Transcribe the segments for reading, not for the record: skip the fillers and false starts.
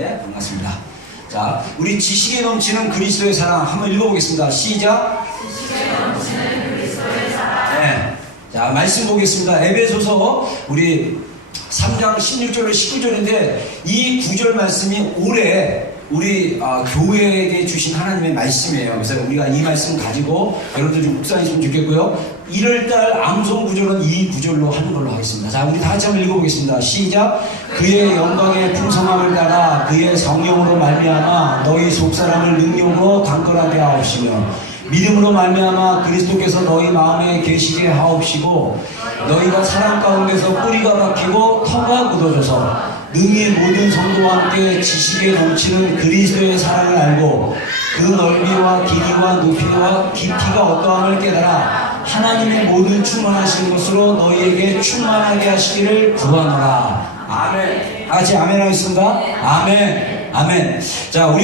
네, 반갑습니다. 자, 우리 지식에 넘치는 그리스도의 사랑 한번 읽어보겠습니다. 시작. 지식에 넘치는 그리스도의 사랑. 네. 자, 말씀 보겠습니다. 에베소서 우리 3장 16절로 19절인데 이 구절 말씀이 올해 우리 교회에게 주신 하나님의 말씀이에요. 그래서 우리가 이 말씀 가지고 여러분들 좀 묵상했으면 좋겠고요. 1월달 암송 구절은 이 구절로 하는 걸로 하겠습니다. 자, 우리 다 같이 한번 읽어보겠습니다. 시작. 그의 영광의 풍성함을 따라 그의 성령으로 말미암아 너희 속사람을 능력으로 강건하게 하옵시며 믿음으로 말미암아 그리스도께서 너희 마음에 계시게 하옵시고 너희가 사랑 가운데서 뿌리가 박히고 터가 묻어져서 능히 모든 성도와 함께 지식에 넘치는 그리스도의 사랑을 알고 그 넓이와 길이와 높이와 깊이가 어떠함을 깨달아 하나님의 모든 충만하신 것으로 너희에게 충만하게 하시기를 구하노라. 아멘. 같이 아멘 하겠습니다. 아멘. 아멘. 자,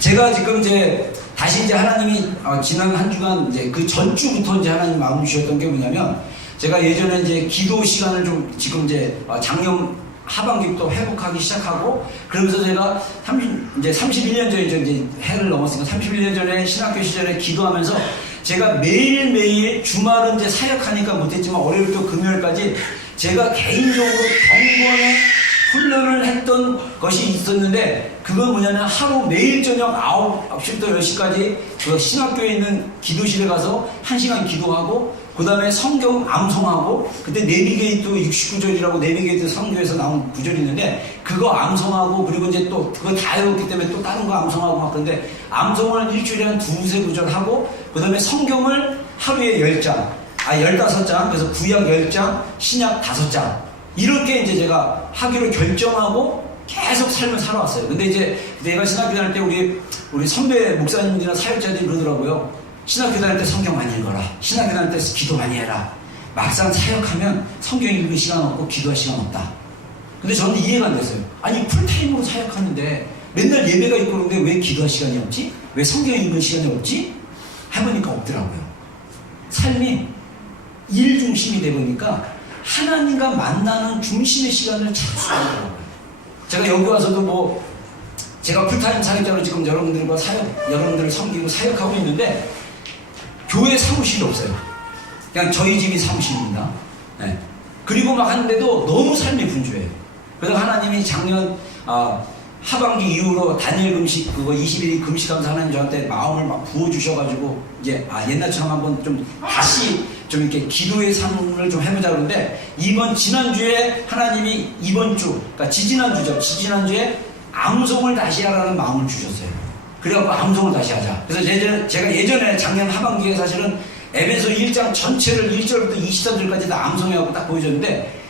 제가 지금 이제 다시 이제 하나님이 지난 한 주간 이제 그 전주부터 이제 하나님 마음 주셨던 게 뭐냐면 제가 예전에 이제 기도 시간을 좀 지금 이제 작년 하반기부터 회복하기 시작하고 그러면서 제가 31년 전에 이제 해를 넘었으니까 31년 전에 신학교 시절에 기도하면서 제가 매일매일 주말은 이제 사역하니까 못했지만 월요일부터 금요일까지 제가 개인적으로 경건의 훈련을 했던 것이 있었는데 그건 뭐냐면 하루 매일 저녁 9시부터 10시까지 그 신학교에 있는 기도실에 가서 1시간 기도하고 그 다음에 성경 암송하고 그때 내비게이트 69절이라고 내비게이트 성교에서 나온 구절이 있는데 그거 암송하고 그리고 이제 또 그거 다 외웠기 때문에 또 다른 거 암송하고 막 그런데 암송을 일주일에 한 두세 구절 하고 그 다음에 성경을 하루에 10장 15장 그래서 구약 10장 신약 5장 이렇게 이제 제가 하기로 결정하고 계속 삶을 살아왔어요. 근데 이제 내가 신학교 다닐 때 우리 선배 목사님들이나 사역자들이 그러더라고요. 신학교 다닐 때 성경 많이 읽어라. 신학교 다닐 때 기도 많이 해라. 막상 사역하면 성경 읽을 시간 없고 기도할 시간 없다. 근데 저는 이해가 안 됐어요. 아니 풀타임으로 사역하는데 맨날 예배가 있고 그런데 왜 기도할 시간이 없지? 왜 성경 읽을 시간이 없지? 해보니까 없더라고요. 삶이 일 중심이 되보니까 하나님과 만나는 중심의 시간을 찾으더라고요. 제가 여기 와서도 제가 풀타임 사역자로 지금 여러분들을 섬기고 사역하고 있는데 교회 사무실이 없어요. 그냥 저희 집이 사무실입니다. 네. 그리고 막 하는데도 너무 삶이 분주해요. 그래서 하나님이 작년 하반기 이후로 단일 금식 그거 21일 금식하면서 하나님 저한테 마음을 막 부어주셔가지고 이제 옛날처럼 한번 좀 다시 좀 이렇게 기도의 삶을 좀 해보자 그러는데 지난주에 하나님이 그러니까 지지난주에 암송을 다시 하라는 마음을 주셨어요. 그래갖고 암송을 다시 하자. 그래서 제가 예전에 작년 하반기에 사실은 에베소 1장 전체를 1절부터 23절까지 다 암송해갖고 딱 보여줬는데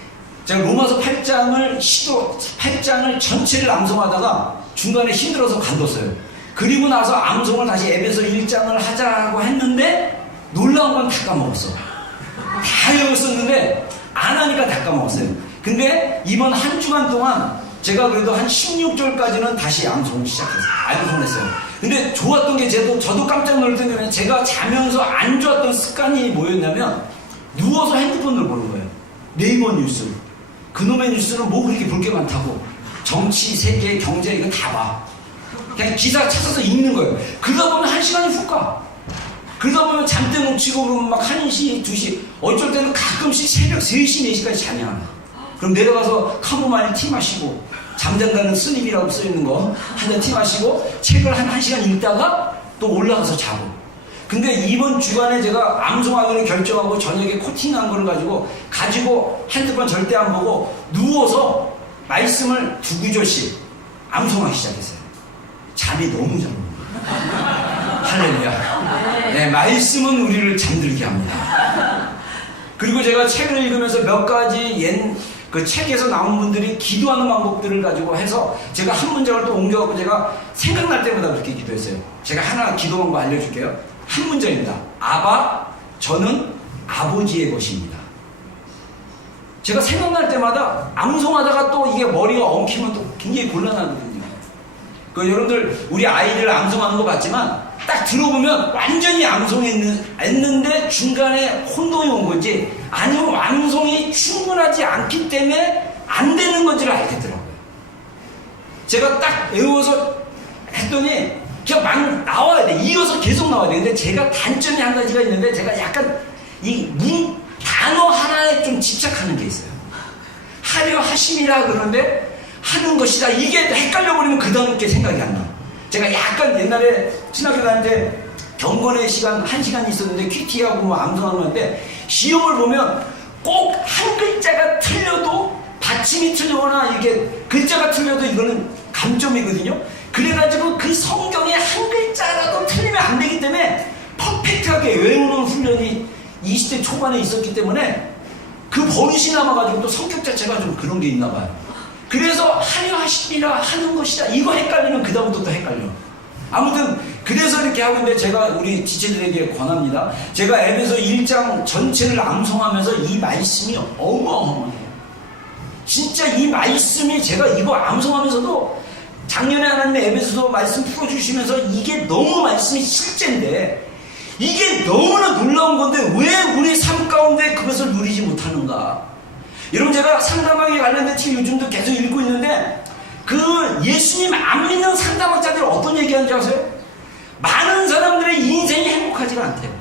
제가 로마서 8장을 전체를 암송하다가 중간에 힘들어서 간뒀어요. 그리고 나서 암송을 다시 에베소 1장을 하자고 했는데 놀라운 건 다 까먹었어. 다 외웠었는데 안 하니까 다 까먹었어요. 근데 이번 한 주간 동안 제가 그래도 한 16절까지는 다시 암송을 시작했어요. 암송을 했어요. 근데 좋았던 게 저도 깜짝 놀랐던 게 제가 자면서 안 좋았던 습관이 뭐였냐면 누워서 핸드폰을 보는 거예요. 네이버 뉴스. 그놈의 뉴스는 뭐 그렇게 볼 게 많다고. 정치, 세계, 경제 이거 다 봐. 그냥 기사 찾아서 읽는 거예요. 그러다 보면 1시간이 훅 가. 그러다 보면 잠때 놓치고 그러면 막 1시, 2시 어쩔 때는 가끔씩 새벽 3시, 4시까지 자냐. 그럼 내려가서 카모마일 티 마시고 잠잠가는 스님이라고 써있는 거 한 잔 티 마시고 책을 한 1시간 읽다가 또 올라가서 자고. 근데 이번 주간에 제가 암송하기로 결정하고 저녁에 코팅한 거를 가지고 핸드폰 절대 안 보고 누워서 말씀을 2구절씩 암송하기 시작했어요. 잠이 너무 잘 옵니다. 할렐루야. 네, 말씀은 우리를 잠들게 합니다. 그리고 제가 책을 읽으면서 몇 가지 그 책에서 나온 분들이 기도하는 방법들을 가지고 해서 제가 한 문장을 또 옮겨갖고 제가 생각날 때마다 그렇게 기도했어요. 제가 하나 기도 방법 알려줄게요. 한 문장입니다. 아바, 저는 아버지의 것입니다. 제가 생각날 때마다 암송하다가 또 이게 머리가 엉키면 또 굉장히 곤란하거든요. 여러분들 우리 아이들 암송하는 거 봤지만 딱 들어보면 완전히 암송했는데 중간에 혼동이 온 건지 아니면 암송이 충분하지 않기 때문에 안 되는 건지를 알겠더라고요. 제가 딱 외워서 했더니 그냥 막 나와야 돼. 이어서 계속 나와야 돼. 근데 제가 단점이 한 가지가 있는데 제가 약간 이 단어 하나에 좀 집착하는 게 있어요. 하려 하심이라 그러는데 하는 것이다. 이게 헷갈려버리면 그 다음 게 생각이 안 나. 제가 약간 옛날에 신학교 다닐 때 경건의 시간 1시간이 있었는데 큐티하고 뭐 암송하는 건데 시험을 보면 꼭 한 글자가 틀려도 받침이 틀리거나 이게 글자가 틀려도 이거는 감점이거든요. 그래가지고 그 성경에 한 글자라도 틀리면 안 되기 때문에 퍼펙트하게 외우는 훈련이 20대 초반에 있었기 때문에 그 버릇이 남아가지고 또 성격 자체가 좀 그런 게 있나 봐요. 그래서 하려 하시리라 하는 것이다. 이거 헷갈리면 그 다음부터 또 헷갈려. 아무튼 그래서 이렇게 하고 있는데 제가 우리 지체들에게 권합니다. 제가 에베소 1장 전체를 암송하면서 이 말씀이 어마어마해요. 진짜 이 말씀이 제가 이거 암송하면서도 작년에 하나님의 에베소서 말씀 풀어주시면서 이게 너무 말씀이 실제인데 이게 너무나 놀라운 건데 왜 우리 삶 가운데 그것을 누리지 못하는가. 여러분 제가 상담하기 관련된 책 요즘도 계속 읽고 있는데 그 예수님 안 믿는 상담학자들이 어떤 얘기하는지 아세요? 많은 사람들의 인생이 행복하지가 않대요.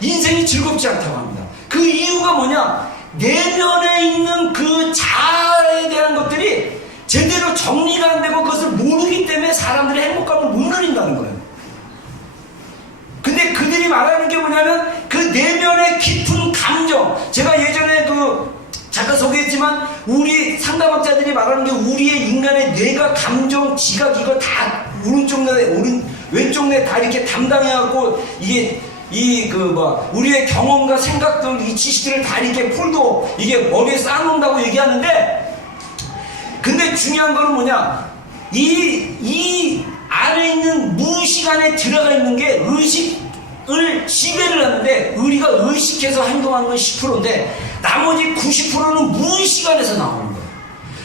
인생이 즐겁지 않다고 합니다. 그 이유가 뭐냐? 내면에 있는 그 자아에 대한 것들이 제대로 정리가 안 되고 그것을 모르기 때문에 사람들의 행복감을 못 누린다는 거예요. 근데 그들이 말하는 게 뭐냐면 그 내면의 깊은 감정, 제가 예전에 잠깐 소개했지만 우리 상담학자들이 말하는 게 우리의 인간의 뇌가 감정, 지각 이거 다 왼쪽 뇌 다 이렇게 담당해갖고 이게 우리의 경험과 생각들 이 지식들을 다 이렇게 폴더 이게 머리에 쌓아놓는다고 얘기하는데 근데 중요한 거는 뭐냐 이 안에 있는 무의식 안에 들어가 있는 게 의식을 지배를 하는데 우리가 의식해서 행동하는 건 10%인데 나머지 90%는 무의식 안에서 나오는 거예요.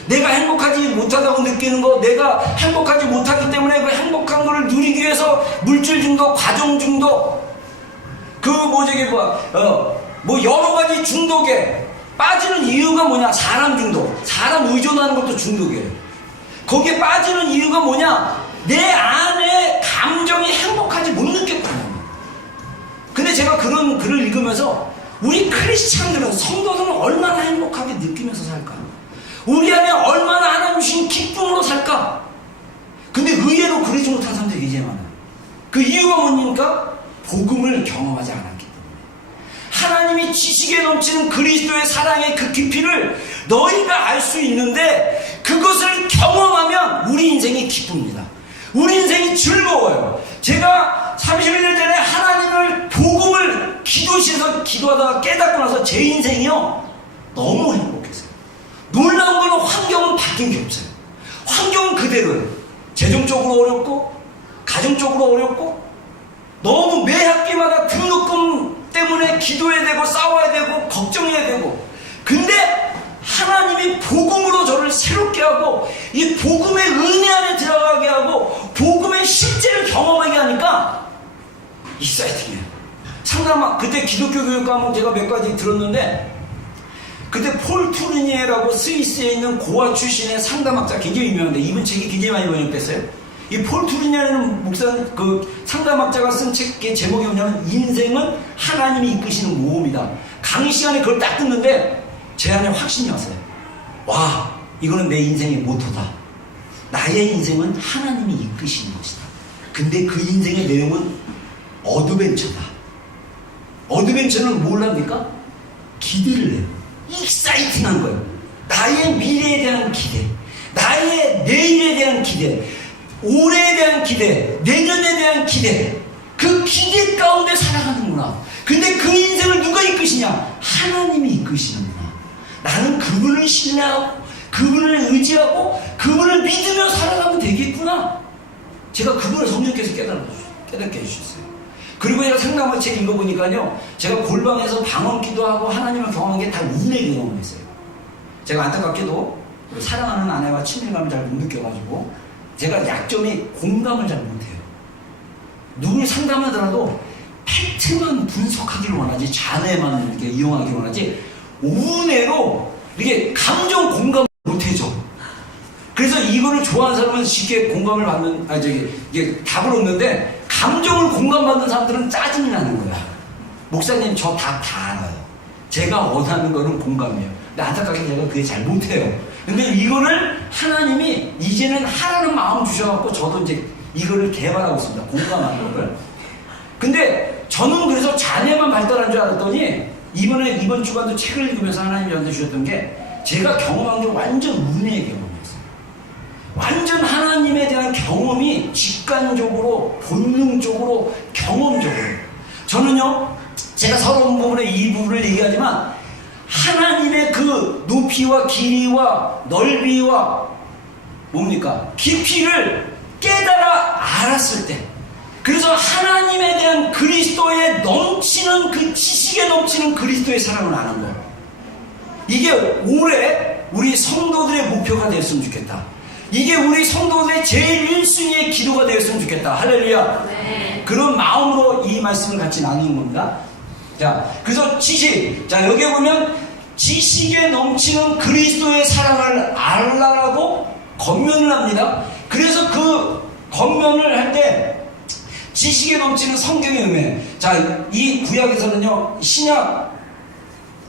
내가 행복하지 못하다고 느끼는 거, 내가 행복하지 못하기 때문에 그 행복한 거를 누리기 위해서 물질 중독, 과정 중독, 여러 가지 중독에 빠지는 이유가 뭐냐? 사람 중독, 사람 의존하는 것도 중독이에요. 거기에 빠지는 이유가 뭐냐? 내 안에 감정이 행복하지 못 느꼈다는 거예요. 근데 제가 그런 글을 읽으면서 우리 크리스찬들은 성도들은 얼마나 행복하게 느끼면서 살까? 우리 안에 얼마나 하나님 주신 기쁨으로 살까? 근데 의외로 그러지 못한 사람들이 굉장히 많아요. 그 이유가 뭡니까? 복음을 경험하지 않았기 때문에. 하나님이 지식에 넘치는 그리스도의 사랑의 그 깊이를 너희가 알 수 있는데 그것을 경험하면 우리 인생이 기쁩니다. 우리 인생이 즐거워요. 제가 31년 전에 하나님을 복음을 기도실에서 기도하다가 깨닫고 나서 제 인생이요 너무 행복했어요. 놀라운 건 환경은 바뀐 게 없어요. 환경은 그대로예요. 재정적으로 어렵고 가정적으로 어렵고 너무 매 학기마다 등록금 때문에 기도해야 되고 싸워야 되고 걱정해야 되고 근데 하나님이 복음으로 저를 새롭게 하고 이 복음의 은혜 안에 들어가게 하고 복음의 실제를 경험하게 하니까 익사이팅해요. 상당히 그때 기독교 교육 과목 제가 몇 가지 들었는데 그때 폴 투르니에라고 스위스에 있는 고아 출신의 상담학자 굉장히 유명한데 이분 책이 굉장히 많이 번역됐어요. 이 폴 투르니에라는 목사 상담학자가 쓴 책의 제목이 뭐냐면 인생은 하나님이 이끄시는 모험이다. 강의 시간에 그걸 딱 듣는데 제 안에 확신이 왔어요. 와, 이거는 내 인생의 모토다. 나의 인생은 하나님이 이끄시는 것이다. 근데 그 인생의 내용은 어드벤처다. 어드벤처는 뭘 합니까? 기대를 해요. 익사이팅한 거예요. 나의 미래에 대한 기대, 나의 내일에 대한 기대, 올해에 대한 기대, 내년에 대한 기대, 그 기대 가운데 살아가는구나. 근데 그 인생을 누가 이끄시냐? 하나님이 이끄시는구나. 나는 그분을 신뢰하고 그분을 의지하고 그분을 믿으며 살아가면 되겠구나. 제가 그분을 성령께서 깨닫게 해주셨어요. 그리고 제가 상담할 책 읽어보니까요, 제가 골방에서 방언 기도하고 하나님을 경험한 게 다 운의 경험이었어요. 제가 안타깝게도 사랑하는 아내와 친밀감을 잘 못 느껴가지고 제가 약점이 공감을 잘 못해요. 누굴 상담하더라도 팩트만 분석하기를 원하지 자네만 이렇게 이용하기를 원하지 운으로 이게 감정 공감을 못해줘. 그래서 이거를 좋아하는 사람은 쉽게 공감을 받는, 이게 답을 얻는데, 감정을 공감받는 사람들은 짜증이 나는 거야. 목사님, 저 다 알아요. 제가 원하는 거는 공감이에요. 근데 안타깝게 제가 그게 잘 못해요. 근데 이거를 하나님이 이제는 하라는 마음 주셔갖고 저도 이제 이거를 개발하고 있습니다. 공감하는 거를. 근데 저는 그래서 자네만 발달한 줄 알았더니 이번 주간도 책을 읽으면서 하나님이 저한테 주셨던 게 제가 경험한 게 완전 은혜의 경험이었어요. 완전 하나님에 대한 경험이 직관적으로, 본능적으로, 경험적으로. 저는요, 제가 서러운 부분에 이 부분을 얘기하지만 하나님의 그 높이와 길이와 넓이와 뭡니까? 깊이를 깨달아 알았을 때, 그래서 하나님에 대한 그리스도의 넘치는 그 지식에 넘치는 그리스도의 사랑을 아는 거예요. 이게 올해 우리 성도들의 목표가 되었으면 좋겠다. 이게 우리 성도들의 제일 1순위의 기도가 되었으면 좋겠다. 할렐루야. 네. 그런 마음으로 이 말씀을 같이 나누는 겁니다. 자, 그래서 지식. 자, 여기에 보면 지식에 넘치는 그리스도의 사랑을 알라라고 권면을 합니다. 그래서 그 권면을 할 때 지식에 넘치는 성경의 의미. 자, 이 구약에서는요, 신약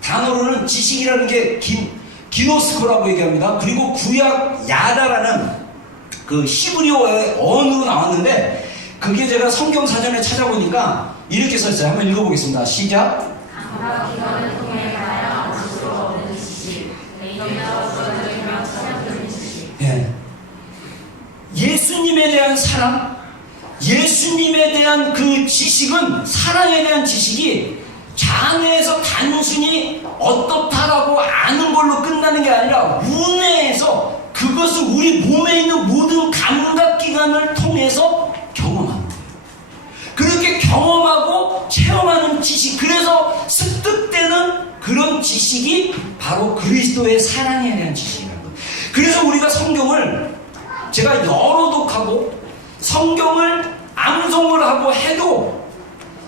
단어로는 지식이라는 게 기노스코라고 얘기합니다. 그리고 구약 야다라는 그 히브리어의 언어로 나왔는데, 그게 제가 성경 사전에 찾아보니까 이렇게 써있어요. 한번 읽어보겠습니다. 시작. 감과 기도를 통해 가야 얻을 얻는 지식, 이념에서 주어지며 찾아드는 지식. 예. 예수님에 대한 사랑, 예수님에 대한 그 지식은, 사랑에 대한 지식이 자뇌에서 단순히 어떻다라고 아는 걸로 끝나는 게 아니라 운해에서 그것을 우리 몸에 있는 모든 감각기관을 통해서 경험하는 거예요. 그렇게 경험하고 체험하는 지식, 그래서 습득되는 그런 지식이 바로 그리스도의 사랑에 대한 지식이라는 거예요. 그래서 우리가 성경을 제가 여러 독하고 성경을 암송을 하고 해도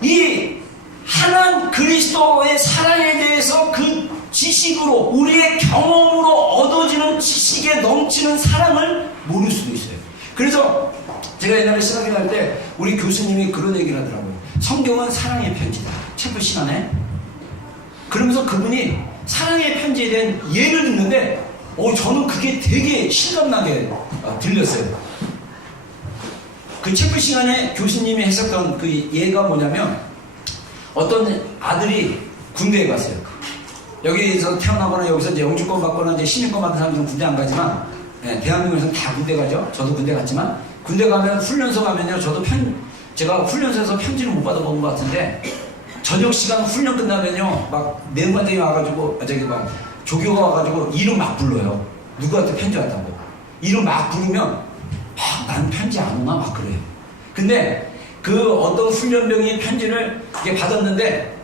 이 하나님 그리스도의 사랑에 대해서 그 지식으로, 우리의 경험으로 얻어지는 지식에 넘치는 사랑을 모를 수도 있어요. 그래서 제가 옛날에 신학을 할 때 우리 교수님이 그런 얘기를 하더라고요. 성경은 사랑의 편지다. 챕터 시간에. 그러면서 그분이 사랑의 편지에 대한 예를 듣는데 저는 그게 되게 실감나게 들렸어요. 그 챕터 시간에 교수님이 했었던 그 예가 뭐냐면, 어떤 아들이 군대에 갔어요. 여기서 태어나거나 여기서 이제 영주권 받거나 이제 시민권 받은 사람들은 군대 안 가지만, 대한민국에서는 다 군대 가죠. 저도 군대 갔지만, 군대 가면 훈련소 가면요, 저도 제가 훈련소에서 편지를 못 받아먹은 것 같은데, 저녁 시간 훈련 끝나면요, 막 내무반장이 와가지고, 조교가 와가지고 이름 막 불러요. 누구한테 편지 왔다고. 이름 막 부르면, 난 편지 안 오나? 막 그래요. 근데 그 어떤 훈련병이 편지를 이렇게 받았는데,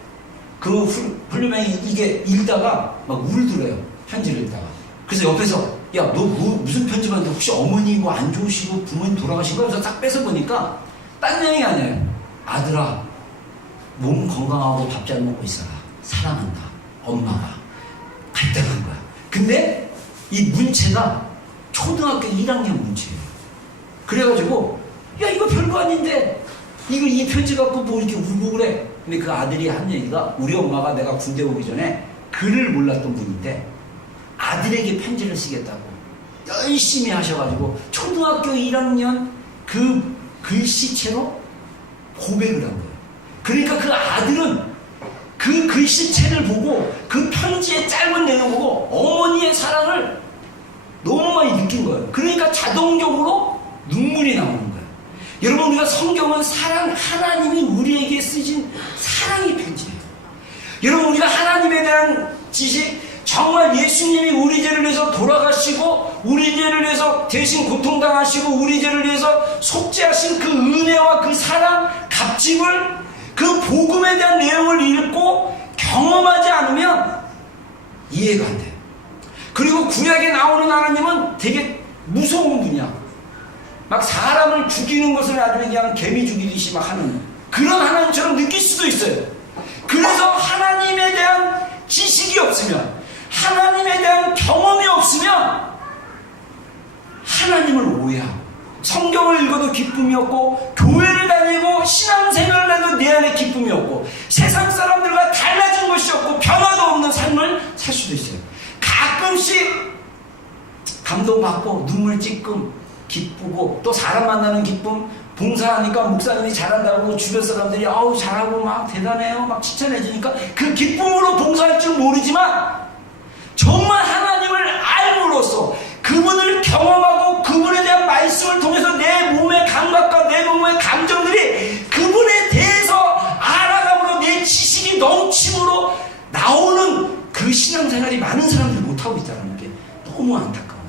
그 훈련병이 이게 읽다가 막 울더래요. 편지를 읽다가. 그래서 옆에서, 야, 너 무슨 편지 받는데 혹시 어머니 뭐 안 좋으시고 부모님 돌아가신 거? 그래서 딱 뺏어보니까 딴 내용이 아니에요. 아들아, 몸 건강하고 밥 잘 먹고 있어라. 사랑한다. 엄마가. 갈등한 거야. 근데 이 문체가 초등학교 1학년 문체예요. 그래가지고, 야, 이거 별거 아닌데 이 편지 갖고 뭐 이렇게 울고 그래. 근데 그 아들이 한 얘기가, 우리 엄마가 내가 군대 오기 전에 글을 몰랐던 분인데 아들에게 편지를 쓰겠다고 열심히 하셔가지고 초등학교 1학년 그 글씨체로 고백을 한 거예요. 그러니까 그 아들은 그 글씨체를 보고, 그 편지의 짧은 내용 보고 어머니의 사랑을 너무 많이 느낀 거예요. 그러니까 자동적으로 눈물이 나오는 거예요. 여러분, 우리가 성경은 하나님이 우리에게 쓰신 사랑의 편지예요. 여러분, 우리가 하나님에 대한 지식, 정말 예수님이 우리 죄를 위해서 돌아가시고, 우리 죄를 위해서 대신 고통당하시고, 우리 죄를 위해서 속죄하신 그 은혜와 그 사랑, 값짐을, 그 복음에 대한 내용을 읽고 경험하지 않으면 이해가 안 돼요. 그리고 구약에 나오는 하나님은 되게 무서운 분이야. 막 사람을 죽이는 것을 아주 그냥 개미 죽이듯이 막 하는 그런 하나님처럼 느낄 수도 있어요. 그래서 하나님에 대한 지식이 없으면, 하나님에 대한 경험이 없으면 하나님을 오해하고 성경을 읽어도 기쁨이 없고 교회를 다니고 신앙생활을 해도 내 안에 기쁨이 없고 세상 사람들과 달라진 것이 없고 변화도 없는 삶을 살 수도 있어요. 가끔씩 감동받고 눈물 찔끔 기쁘고 또 사람 만나는 기쁨, 봉사하니까 목사님이 잘한다고 주변 사람들이 아우 잘하고 막 대단해요 막 칭찬해 주니까 그 기쁨으로 봉사할 줄 모르지만 정말 하나님을 알므로써 그분을 경험하고 그분에 대한 말씀을 통해서 내 몸의 감각과 내 몸의 감정들이 그분에 대해서 알아감으로 내 지식이 넘침으로 나오는 그 신앙생활이 많은 사람들이 못하고 있다는 게 너무 안타까워요.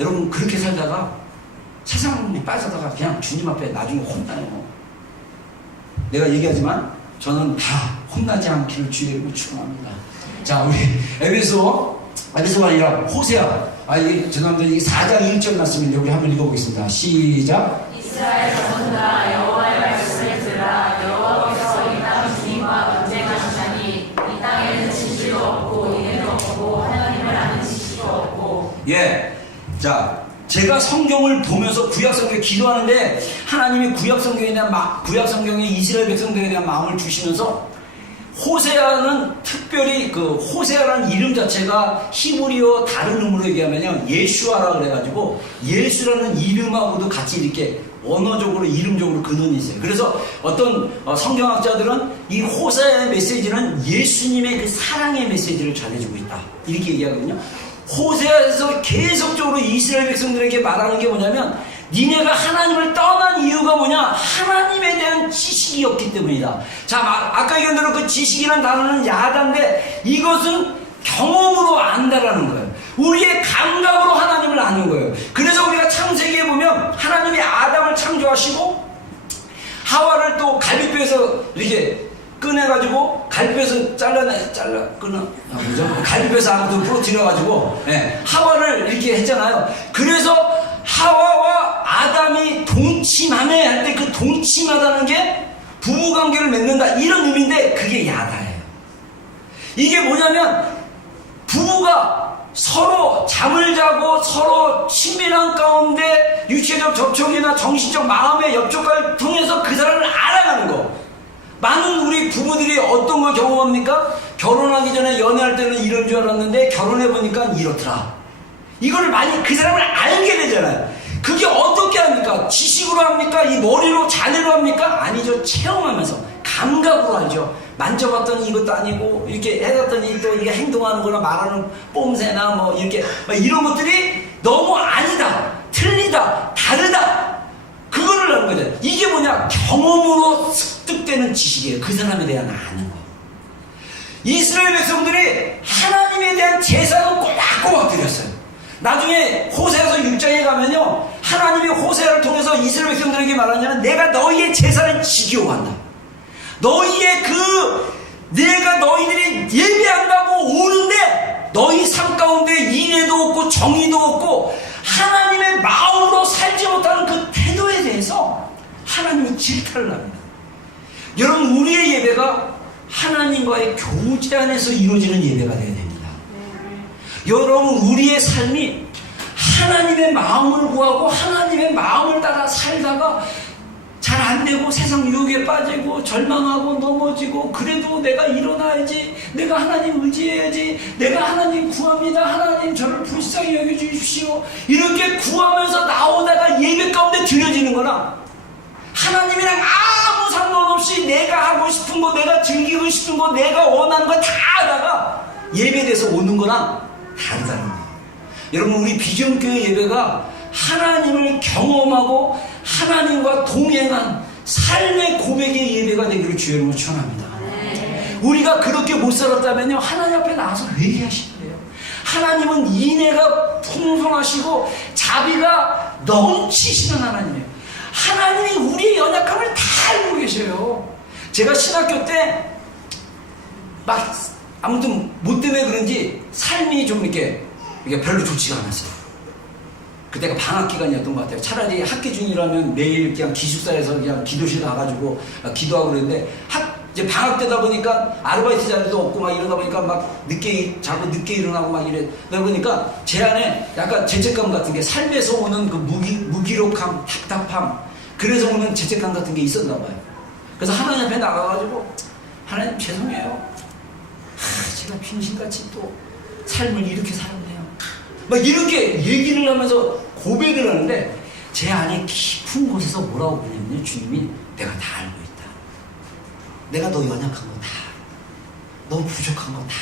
여러분 그렇게 살다가 세상에 빠져다가 그냥 주님 앞에 나중에 혼나요. 내가 얘기하지만 저는 다 혼나지 않기를 주의 이름으로 축원합니다. 자, 우리 에베소가 아니라 호세아. 이게 죄송합니다. 이게 4장 1절 말씀인데 우리 한번 읽어보겠습니다. 시작. 이스라엘 자손들아 여호와의 말씀을 들으라. 여호와께서 이 땅 주님과 논쟁하시나니 이 땅에는 진실도 없고 이해도 없고 하나님을 아는 지식도 없고. 예. 자, 제가 성경을 보면서 구약성경에 기도하는데 하나님이 구약성경에 이스라엘 백성들에 대한 마음을 주시면서 호세아는 특별히 그 호세아라는 이름 자체가 히브리어 다른 의미로 얘기하면요 예슈아라고 그래가지고 예수라는 이름하고도 같이 이렇게 언어적으로 이름적으로 근원이 있어요. 그래서 어떤 성경학자들은 이 호세아의 메시지는 예수님의 그 사랑의 메시지를 전해주고 있다 이렇게 얘기하거든요. 호세아에서 계속적으로 이스라엘 백성들에게 말하는 게 뭐냐면 니네가 하나님을 떠난 이유가 뭐냐? 하나님에 대한 지식이 없기 때문이다. 자, 아까 얘기한 대로 그 지식이라는 단어는 야단데 이것은 경험으로 안다라는 거예요. 우리의 감각으로 하나님을 아는 거예요. 그래서 우리가 창세기에 보면 하나님이 아담을 창조하시고 하와를 또 갈비뼈에서 이렇게 꺼내가지고 갈비뼈에서 갈비뼈에서 아무튼 부러뜨려가지고 하와를 이렇게 했잖아요. 그래서 하와와 아담이 동침하네 할 때 그 동침하다는 게 부부관계를 맺는다 이런 의미인데 그게 야다예요. 이게 뭐냐면 부부가 서로 잠을 자고 서로 친밀한 가운데 육체적 접촉이나 정신적 마음의 접촉을 통해서 그 사람을 알아가는 거. 많은 우리 부부들이 어떤 걸 경험합니까? 결혼하기 전에 연애할 때는 이런 줄 알았는데 결혼해보니까 이렇더라. 이거를 많이 그 사람을 알게 되잖아요. 그게 어떻게 합니까? 지식으로 합니까? 이 머리로 자네로 합니까? 아니죠. 체험하면서 감각으로 하죠. 만져봤더니 이것도 아니고 이렇게 해봤더니 또 이게 행동하는 거나 말하는 뽐새나 뭐 이렇게 이런 것들이 너무 아니다, 틀리다, 다르다 그거를 하는 거죠. 이게 뭐냐? 경험으로 습득되는 지식이에요. 그 사람에 대한 아는 거. 이스라엘 백성들이 하나님에 대한 제사는 꼬박꼬박 드렸어요. 나중에 호세아서 6장에 가면요 하나님이 호세아를 통해서 이스라엘 백성들에게 말하냐면 내가 너희의 제사를 지겨워한다. 내가 너희들이 예배한다고 오는데 너희 삶 가운데 인애도 없고 정의도 없고 하나님의 마음으로 살지 못하는 그 태도에 대해서 하나님이 질타를 합니다. 여러분 우리의 예배가 하나님과의 교제 안에서 이루어지는 예배가 되어야 됩니다. 여러분 우리의 삶이 하나님의 마음을 구하고 하나님의 마음을 따라 살다가 잘 안되고 세상 유혹에 빠지고 절망하고 넘어지고 그래도 내가 일어나야지, 내가 하나님 의지해야지, 내가 하나님 구합니다, 하나님 저를 불쌍히 여겨주십시오 이렇게 구하면서 나오다가 예배 가운데 드려지는 거나 하나님이랑 아무 상관없이 내가 하고 싶은 거, 내가 즐기고 싶은 거, 내가 원하는 거 다 하다가 예배돼서 오는 거랑 다르다는 거예요. 여러분 우리 비전교회 예배가 하나님을 경험하고 하나님과 동행한 삶의 고백의 예배가 되기를 주의 이름으로 축원합니다. 우리가 그렇게 못 살았다면요 하나님 앞에 나와서 회개하시는 거예요. 하나님은 인애가 풍성하시고 자비가 넘치시는 하나님이에요. 하나님이 우리의 연약함을 다 알고 계셔요. 제가 신학교 때 막 아무튼 뭐 때문에 그런지 삶이 좀 이렇게 별로 좋지가 않았어요. 그때가 방학 기간이었던 것 같아요. 차라리 학기 중이라면 매일 그냥 기숙사에서 그냥 기도실 가가지고 기도하고 그랬는데 이제 방학 때다 보니까 아르바이트 자리도 없고 막 이러다 보니까 막 늦게 자고 늦게 일어나고 막 이러다 보니까 제 안에 약간 죄책감 같은 게 삶에서 오는 그 무기력함, 답답함, 그래서 오는 죄책감 같은 게 있었나 봐요. 그래서 하나님 앞에 나가가지고 하나님 죄송해요. 제가 빙신같이 또 삶을 이렇게 살았네요. 막 이렇게 얘기를 하면서 고백을 하는데 제 안에 깊은 곳에서 뭐라고 그러냐면요. 주님이 내가 다 알고 있다. 내가 너 연약한 거 다, 너 부족한 거 다.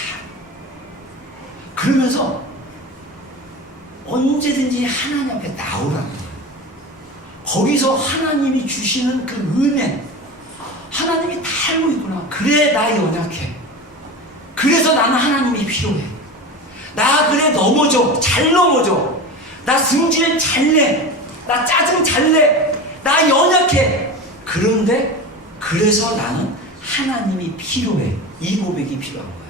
그러면서 언제든지 하나님 앞에 나오라는 거예요. 거기서 하나님이 주시는 그 은혜, 하나님이 다 알고 있구나. 그래, 나 연약해. 그래서 나는 하나님이 필요해. 나 그래 넘어져. 잘 넘어져. 나 승질 잘 내. 나 짜증 잘 내. 나 연약해. 그런데 그래서 나는 하나님이 필요해. 이 고백이 필요한 거예요.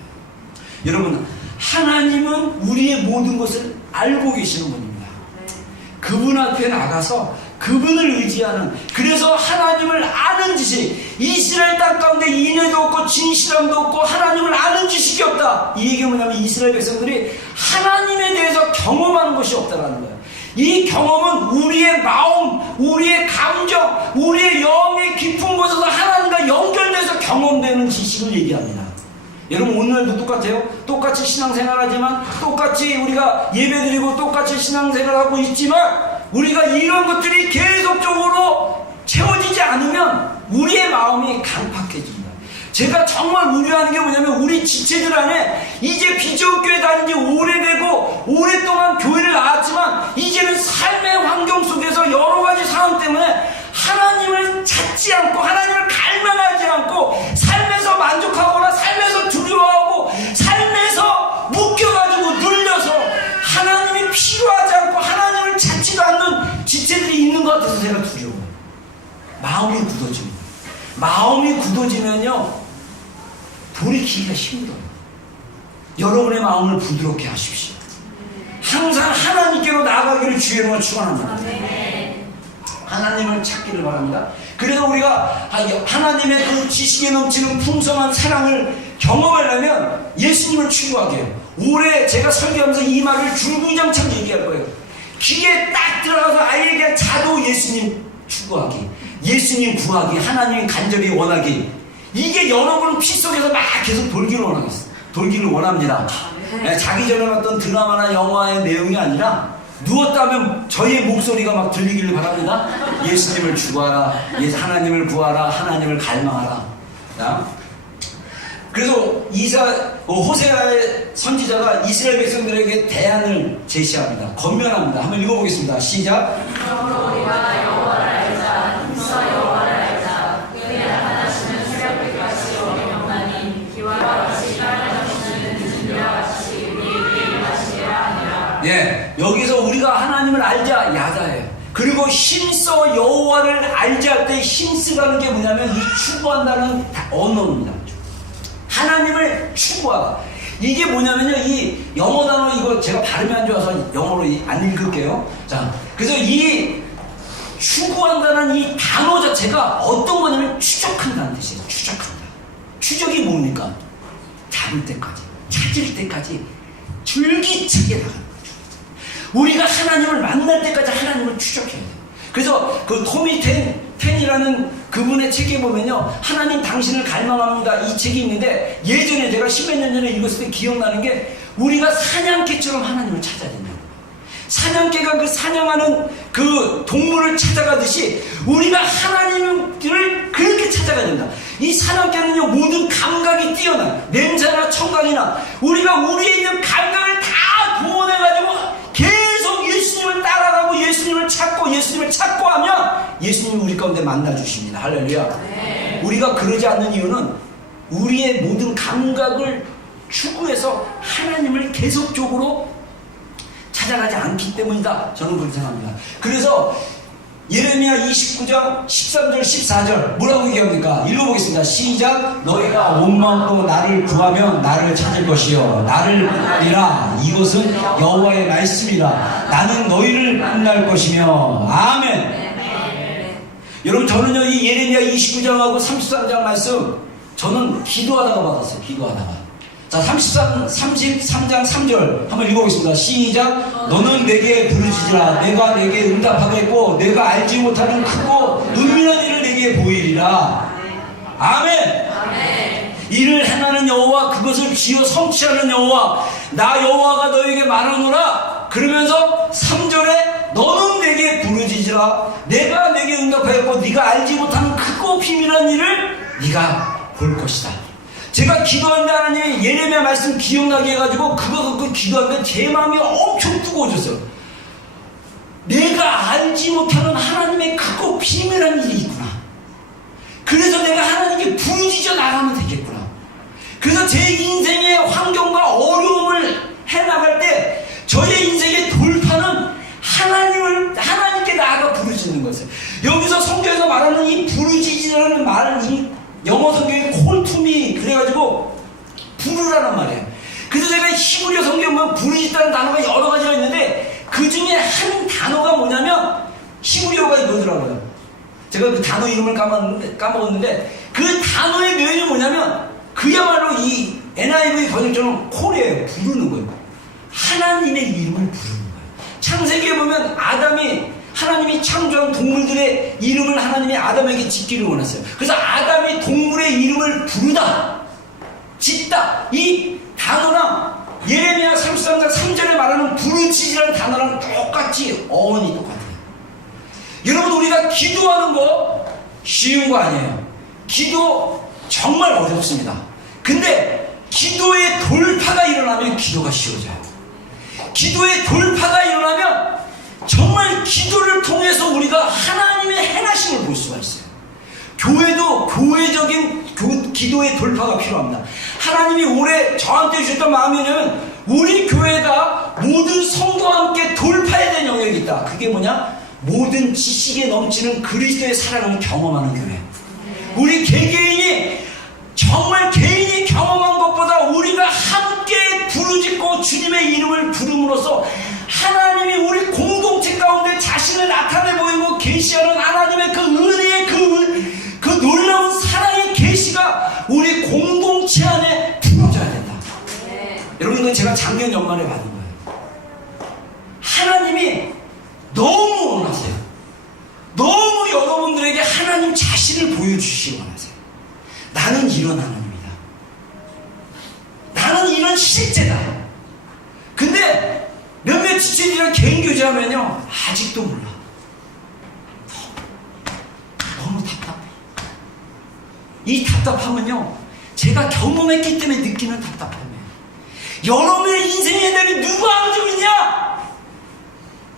여러분, 하나님은 우리의 모든 것을 알고 계시는 분입니다. 그분 앞에 나가서 그분을 의지하는, 그래서 하나님을 아는 지식, 이스라엘 땅 가운데 인애도 없고 진실함도 없고 하나님을 아는 지식이 없다. 이 얘기가 뭐냐면 이스라엘 백성들이 하나님에 대해서 경험하는 것이 없다라는 거예요. 이 경험은 우리의 마음, 우리의 감정, 우리의 영의 깊은 곳에서 하나님과 연결돼서 경험되는 지식을 얘기합니다. 여러분, 오늘도 똑같아요. 똑같이 신앙생활하지만, 똑같이 우리가 예배드리고 똑같이 신앙생활하고 있지만, 우리가 이런 것들이 계속적으로 채워지지 않으면 우리의 마음이 강팍해집니다. 제가 정말 우려하는 게 뭐냐면 우리 지체들 안에 이제 비전교회 다닌 지 오래되고 오랫동안 교회를 나왔지만 이제는 삶의 환경 속에서 여러 가지 상황 때문에 하나님을 찾지 않고 하나님을 갈망하지 않고 삶에서 만족하거나 삶에서 두려워하고 삶에서 묶여가지고 눌려서 하나님이 필요하지 않고 하나님을 찾지도 않는 지체들이 있는 것 같아서 제가 두려워요. 마음이 굳어집니다. 마음이 굳어지면요 돌이키기가 힘들어요. 여러분의 마음을 부드럽게 하십시오. 항상 하나님께로 나아가기를 주의 이름으로 축원합니다. 하나님을 찾기를 바랍니다. 그래서 우리가 하나님의 그 지식에 넘치는 풍성한 사랑을 경험하려면 예수님을 추구하게 해요. 올해 제가 설교하면서 이 말을 줄구장창 얘기할 거예요. 귀에 딱 들어가서 아이에게 자도 예수님 추구하기, 예수님 구하기, 하나님 간절히 원하기. 이게 여러분 피 속에서 막 계속 돌기를 원합니다. 자기 전에 어떤 드라마나 영화의 내용이 아니라 누웠다면 저희의 목소리가 막 들리기를 바랍니다. 예수님을 추구하라, 하나님을 구하라, 하나님을 갈망하라. 그래서 호세아의 선지자가 이스라엘 백성들에게 대안을 제시합니다. 권면합니다. 한번 읽어보겠습니다. 시작. 그러므로 우리가 여호와를 알자. 그래서 여호와를 알자. 그의 나타나시는 새벽빛 같이 어려움나니 비와 같이 땅을 덮치는 늦은 비와 같이 우리에게 임하시리라 하니라. 예, 여기서 우리가 하나님을 알자 야자예요. 그리고 힘써 여호와를 알자 할 때 힘쓰라는 게 뭐냐면 이 추구한다는 언어입니다. 하나님을 추구하라. 이게 뭐냐면요, 이 영어 단어 이거 제가 발음이 안 좋아서 영어로 안 읽을게요. 자, 그래서 이 추구한다는 이 단어 자체가 어떤 거냐면 추적한다는 뜻이에요. 추적한다. 추적이 뭡니까? 잡을 때까지, 찾을 때까지 줄기차게 나가는 거죠. 우리가 하나님을 만날 때까지 하나님을 추적해야 돼요. 그래서 그 토미 텐이라는 그분의 책에 보면요, 하나님 당신을 갈망합니다, 이 책이 있는데, 예전에 제가 십몇 년 전에 읽었을 때 기억나는 게, 우리가 사냥개처럼 하나님을 찾아야 된다고. 사냥개가 그 사냥하는 그 동물을 찾아가듯이 우리가 하나님을 그렇게 찾아가야 된다. 이 사냥개는요, 모든 감각이 뛰어나, 냄새나 청각이나 우리가 우리에 있는 감각을 다 동원해가지고 계속 예수님을 따라가고 예수님을 찾고 하면 예수님이 우리 가운데 만나주십니다. 할렐루야. 네. 우리가 그러지 않는 이유는 우리의 모든 감각을 추구해서 하나님을 계속적으로 찾아가지 않기 때문이다. 저는 그렇게 생각합니다. 그래서 예레미야 29장 13절 14절 뭐라고 얘기합니까? 읽어보겠습니다. 시작. 너희가 온 마음으로 나를 구하면 나를 찾을 것이요 나를 만나리라. 이것은 여호와의 말씀이라. 나는 너희를 만날 것이며. 아멘. 여러분, 저는요 이 예레미야 29장하고 33장 말씀 저는 기도하다가 받았어요. 기도하다가. 자, 33장 3절 한번 읽어보겠습니다. 시작. 너는 내게 부르짖으라. 내가 내게 응답하겠고 내가 알지 못하는 크고 은밀한 일을 내게 보이리라. 아멘. 이를 행하는 여호와 그것을 지어 성취하는 여호와 나 여호와가 너에게 말하노라. 그러면서 3절에 너는 내게 부르짖으라. 내가 내게 응답하였고 네가 알지 못하는 크고 비밀한 일을 네가 볼 것이다. 제가 기도하는데 하나님이 예레미야 말씀 기억나게 해가지고 그거 갖고 기도하는데 제 마음이 엄청 뜨거워졌어요. 내가 알지 못하는 하나님의 크고 비밀한 일이 있구나. 그래서 내가 하나님께 부르짖어 나가면 되겠구나. 그래서 제 인생의 환경과 어려움을 해나갈 때 저의 인생의 돌파는 하나님께 나아가 부르짖는 것이에요. 여기서 성경에서 말하는 이 부르짖으라는 말은 이 영어 성경에 콜투미 그래가지고 부르라는 말이에요. 그래서 제가 히브리어 성경 보면 부르짖다는 단어가 여러 가지가 있는데 그 중에 한 단어가 뭐냐면 히브리어가 이거더라고요. 제가 그 단어 이름을 까먹었는데 그 단어의 내용이 뭐냐면 그야말로 이 NIV 번역처럼 콜이에요. 부르는 거예요. 하나님의 이름을 부르는 거예요. 창세기에 보면 하나님이 창조한 동물들의 이름을 하나님이 아담에게 짓기를 원했어요. 그래서 아담이 동물의 이름을 부르다, 짓다. 이 단어랑 예레미야 33장 3절에 말하는 부르짖으라는 단어랑 똑같이 어원이 똑같아요. 여러분 우리가 기도하는 거 쉬운 거 아니에요. 기도 정말 어렵습니다. 근데 기도의 돌파가 일어나면 기도가 쉬워져요. 기도의 돌파가 일어나면 정말 기도를 통해서 우리가 하나님의 행하심을 볼 수가 있어요. 교회도 교회적인 기도의 돌파가 필요합니다. 하나님이 올해 저한테 주셨던 마음이 뭐냐면 우리 교회가 모든 성도와 함께 돌파해야 되는 영역이 있다. 그게 뭐냐? 모든 지식에 넘치는 그리스도의 사랑을 경험하는 교회. 우리 개개인이 정말 개인이 경험한 것보다 우리가 함께 부르짖고 주님의 이름을 부름으로써 하나님이 우리 공동체 가운데 자신을 나타내 보이고 계시하는 하나님의 그 은혜의 그 놀라운 사랑의 계시가 우리 공동체 안에 풀어져야 된다. 여러분 이건 제가 작년 연말에 받은 거예요. 하나님이 너무 원하세요. 너무 여러분들에게 하나님 자신을 보여주시기 원하세요. 나는 이런 하나님이다. 나는 이런 실제다. 근데 몇몇 지체들이랑 개인 교제하면요 아직도 몰라. 너무 답답해. 이 답답함은요 제가 경험했기 때문에 느끼는 답답함이에요. 여러분의 인생에 대해 누가 알고 있냐?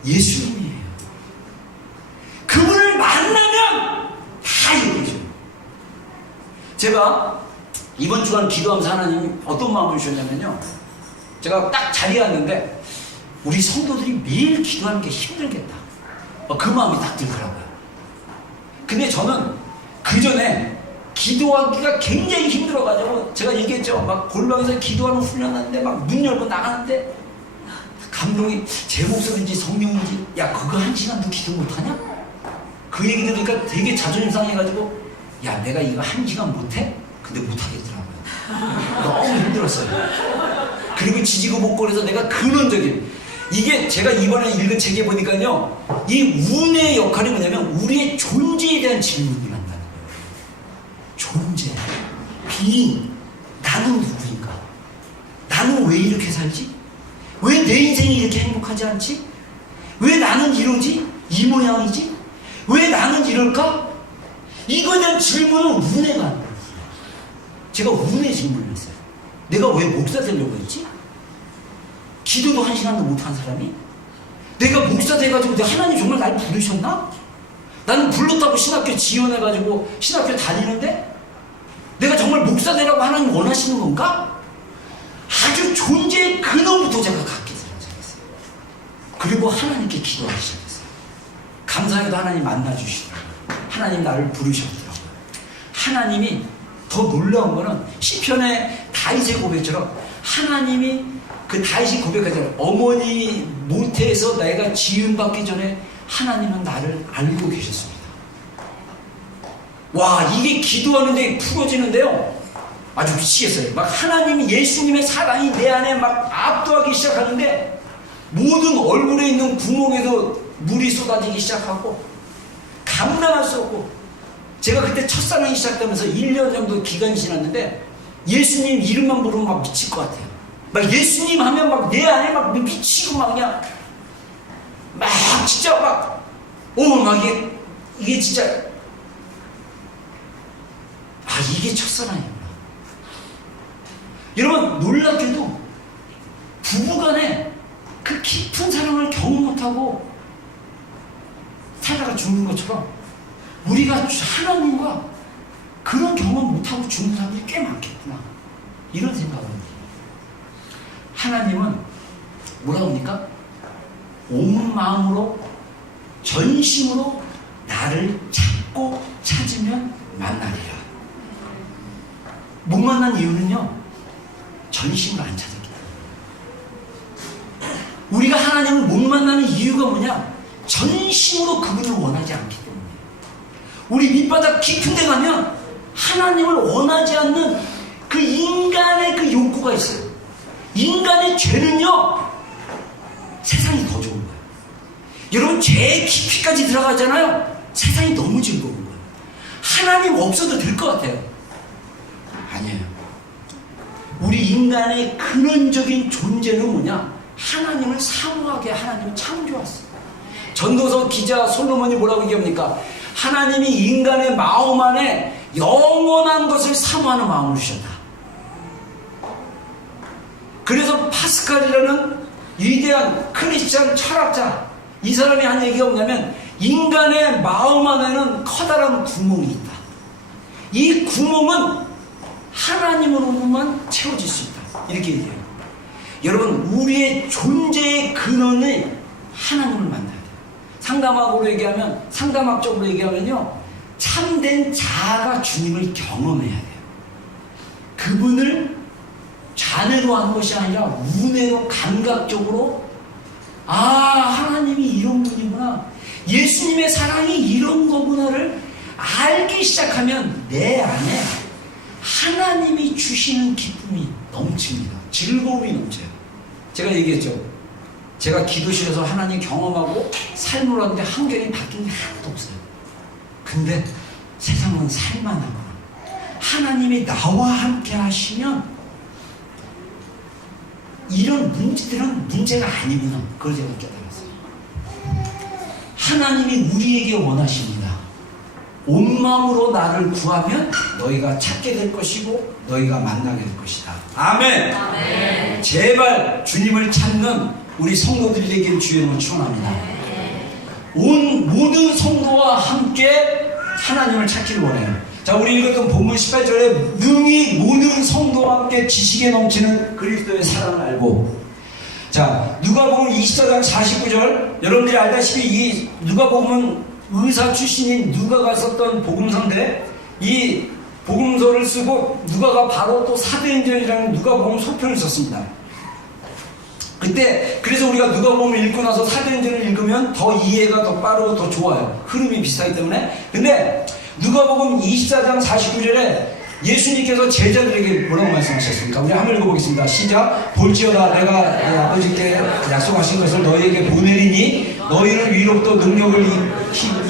예수님이에요. 그분을 만나면 다 얘기해줘요. 제가 이번 주간 기도하면서 하나님 어떤 마음을 주셨냐면요, 제가 딱 자리에 왔는데 우리 성도들이 매일 기도하는 게 힘들겠다, 그 마음이 딱 들더라고요. 근데 저는 그 전에 기도하기가 굉장히 힘들어가지고 제가 얘기했죠. 막 골방에서 기도하는 훈련하는데 막 문 열고 나가는데 감동이 제 목소리인지 성령인지, 야 그거 1시간도 기도 못하냐? 그 얘기 들으니까 되게 자존심 상해가지고, 야 내가 이거 1시간 못해? 근데 못하겠더라고요. 너무 힘들었어요. 그리고 지지고 볶고 그래서 내가 근원적인, 이게 제가 이번에 읽은 책에 보니까요, 이 운의 역할이 뭐냐면 우리의 존재에 대한 질문을 한다는 거예요. 존재, being, 나는 누구인가? 나는 왜 이렇게 살지? 왜 내 인생이 이렇게 행복하지 않지? 왜 나는 이러지? 이 모양이지? 왜 나는 이럴까? 이거에 대한 질문은 운에가 안 돼요. 제가 운의 질문을 했어요. 내가 왜 목사 되려고 했지? 기도도 1시간도 못한 사람이? 내가 목사 돼가지고 하나님 정말 날 부르셨나? 나는 불렀다고 신학교 지원해가지고 신학교 다니는데 내가 정말 목사 되라고 하나님 원하시는 건가? 아주 존재의 근원부터 제가 갖게 생각했어요. 그리고 하나님께 기도하기 시작했어요. 감사하게도 하나님 만나주시더라고요. 하나님 나를 부르셨더라고요. 하나님이 더 놀라운 거는 시편의 다윗의 고백처럼, 하나님이 그 다윗이 고백하잖아요. 어머니 모태에서 내가 지음받기 전에 하나님은 나를 알고 계셨습니다. 와, 이게 기도하는데 풀어지는데요, 아주 미치겠어요. 막 하나님이 예수님의 사랑이 내 안에 막 압도하기 시작하는데 모든 얼굴에 있는 구멍에도 물이 쏟아지기 시작하고 감당할 수 없고 제가 그때 첫사랑이 시작되면서 1년 정도 기간이 지났는데 예수님 이름만 부르면 막 미칠 것 같아요. 막 예수님 하면 막 내 안에 막 미치고 막 그냥 막 진짜 막 막 이게 진짜 이게 첫사랑이구나. 여러분 놀랍게도 부부간에 그 깊은 사랑을 경험 못하고 살다가 죽는 것처럼 우리가 하나님과 그런 경험 못하고 죽는 사람들이 꽤 많겠구나 이런 생각을 합니다. 하나님은 뭐라고 합니까? 온 마음으로 전심으로 나를 찾고 찾으면 만나리라. 못 만난 이유는요, 전심으로 안 찾았기 때문에. 우리가 하나님을 못 만나는 이유가 뭐냐? 전심으로 그분을 원하지 않기 때문에. 우리 밑바닥 깊은 데 가면 하나님을 원하지 않는 그 인간의 그 욕구가 있어요. 인간의 죄는요, 세상이 더 좋은 거예요. 여러분, 죄의 깊이까지 들어가잖아요. 세상이 너무 즐거운 거예요. 하나님 없어도 될 것 같아요. 아니에요. 우리 인간의 근원적인 존재는 뭐냐? 하나님을 사모하게 하나님을 창조했어요. 전도서 기자 솔로몬이 뭐라고 얘기합니까? 하나님이 인간의 마음 안에 영원한 것을 사모하는 마음을 주셨다. 그래서 파스칼이라는 위대한 크리스찬 철학자, 이 사람이 한 얘기가 뭐냐면 인간의 마음 안에는 커다란 구멍이 있다. 이 구멍은 하나님으로만 채워질 수 있다. 이렇게 얘기해요. 여러분, 우리의 존재의 근원이 하나님을 만나야 돼요. 상담학적으로 얘기하면요, 참된 자아가 주님을 경험해야 돼요. 그분을 자뇌로 하는 것이 아니라 우뇌로, 감각적으로, 하나님이 이런 분이구나, 예수님의 사랑이 이런 거구나를 알기 시작하면 내 안에 하나님이 주시는 기쁨이 넘칩니다. 즐거움이 넘쳐요. 제가 얘기했죠. 제가 기도실에서 하나님 경험하고 삶을 하는데 환경이 바뀐 게 하나도 없어요. 근데 세상은 살만하구나. 하나님이 나와 함께 하시면 이런 문제들은 문제가 아니구나. 그걸 제가 깨달았어요. 하나님이 우리에게 원하십니다. 온 마음으로 나를 구하면 너희가 찾게 될 것이고 너희가 만나게 될 것이다. 아멘. 아멘. 제발 주님을 찾는 우리 성도들이 되기를 주의 이름으로 축원합니다. 모든 성도와 함께 하나님을 찾기를 원해요. 자, 우리 읽었던 본문 18절에 능히 모든 성도와 함께 지식에 넘치는 그리스도의 사랑을 알고, 자, 누가복음 24장 49절, 여러분들이 알다시피 이 누가복음은 의사 출신인 누가가 썼던 복음서인데, 이 복음서를 쓰고 누가가 바로 또 사도행전이라는 누가복음 소편을 썼습니다. 그때 그래서 우리가 누가복음을 읽고 나서 사도행전을 읽으면 더 이해가 더 빠르고 더 좋아요. 흐름이 비슷하기 때문에. 근데 누가복음 24장 49절에 예수님께서 제자들에게 뭐라고 말씀하셨습니까? 우리 한번 읽어보겠습니다. 시작. 볼지어다 내가 아버지께 약속하신 것을 너희에게 보내리니 너희를 위로부터 능력을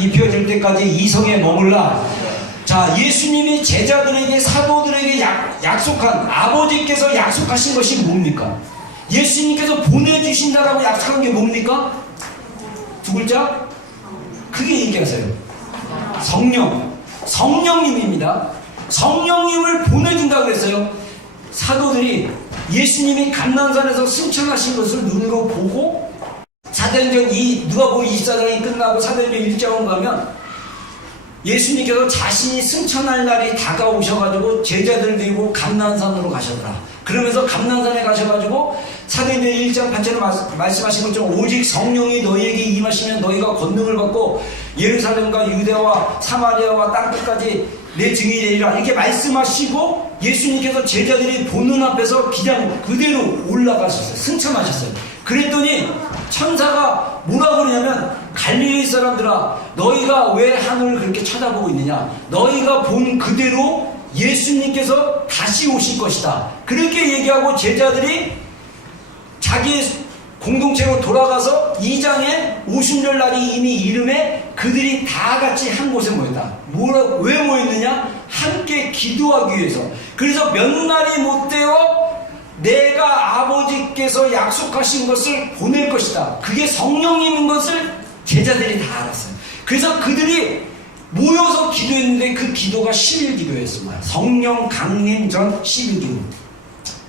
입혀질 때까지 이 성에 머물라. 자, 예수님이 제자들에게, 사도들에게 약속한, 아버지께서 약속하신 것이 뭡니까? 예수님께서 보내주신다라고 약속한 게 뭡니까? 두 글자? 크게 얘기하세요. 성령님입니다. 성령님을 보내준다고 그랬어요. 사도들이 예수님이 감난산에서 승천하신 것을 눈으로 보고, 사도행전 누가복음 24장이 끝나고 사도행전 1장으로 가면 예수님께서 자신이 승천할 날이 다가오셔가지고 제자들 들고 감난산으로 가셨더라. 그러면서 감난산에 가셔가지고 사도행전 1장 8절에 말씀하신 것처럼 오직 성령이 너희에게 임하시면 너희가 권능을 받고 예루살렘과 유대와 사마리아와 땅끝까지 내 증인이 되리라. 이렇게 말씀하시고 예수님께서 제자들이 보는 앞에서 그냥 그대로 올라가셨어요. 승천하셨어요. 그랬더니 천사가 뭐라고 그러냐면, 갈릴리 사람들아, 너희가 왜 하늘을 그렇게 쳐다보고 있느냐? 너희가 본 그대로 예수님께서 다시 오실 것이다. 그렇게 얘기하고 제자들이 자기의 공동체로 돌아가서 2장에 오순절 날이 이미 이름에 그들이 다 같이 한 곳에 모였다. 왜 모였느냐? 함께 기도하기 위해서. 그래서 몇 날이 못 되어 내가 아버지께서 약속하신 것을 보낼 것이다. 그게 성령님인 것을 제자들이 다 알았어요. 그래서 그들이 모여서 기도했는데 그 기도가 10일 기도였습니다. 성령 강림 전 10일 기도.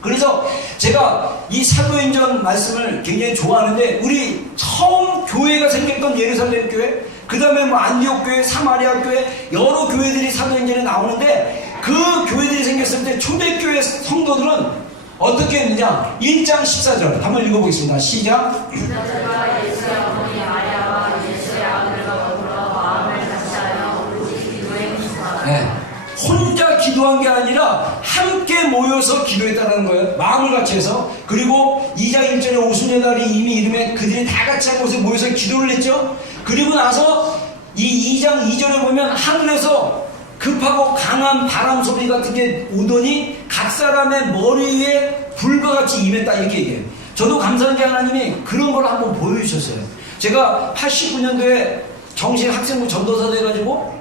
그래서 제가 이 사도행전 말씀을 굉장히 좋아하는데, 우리 처음 교회가 생겼던 예루살렘 교회, 그 다음에 뭐 안디옥 교회, 사마리아 교회, 여러 교회들이 사도행전에 나오는데, 그 교회들이 생겼을 때 초대교회 성도들은 어떻게 했느냐? 1장 14절 한번 읽어보겠습니다. 시작. 유다들과 예수의 어머니 마리아와 예수의 아들과 더불어 마음을 같이하여 오직 기도에 힘쓰더라. 네. 혼자 기도한 게 아니라 함께 모여서 기도했다는 거예요. 마음을 같이 해서. 그리고 2장 1절에 오순절 날이 이미 이름에 그들이 다 같이 한 곳에 모여서 기도를 했죠. 그리고 나서 이 2장 2절에 보면 하늘에서 급하고 강한 바람 소리 같은 게 오더니 각 사람의 머리 위에 불과 같이 임했다, 이렇게 얘기해요. 저도 감사한 게 하나님이 그런 걸 한번 보여주셨어요. 제가 89년도에 정식 학생부 전도사 돼가지고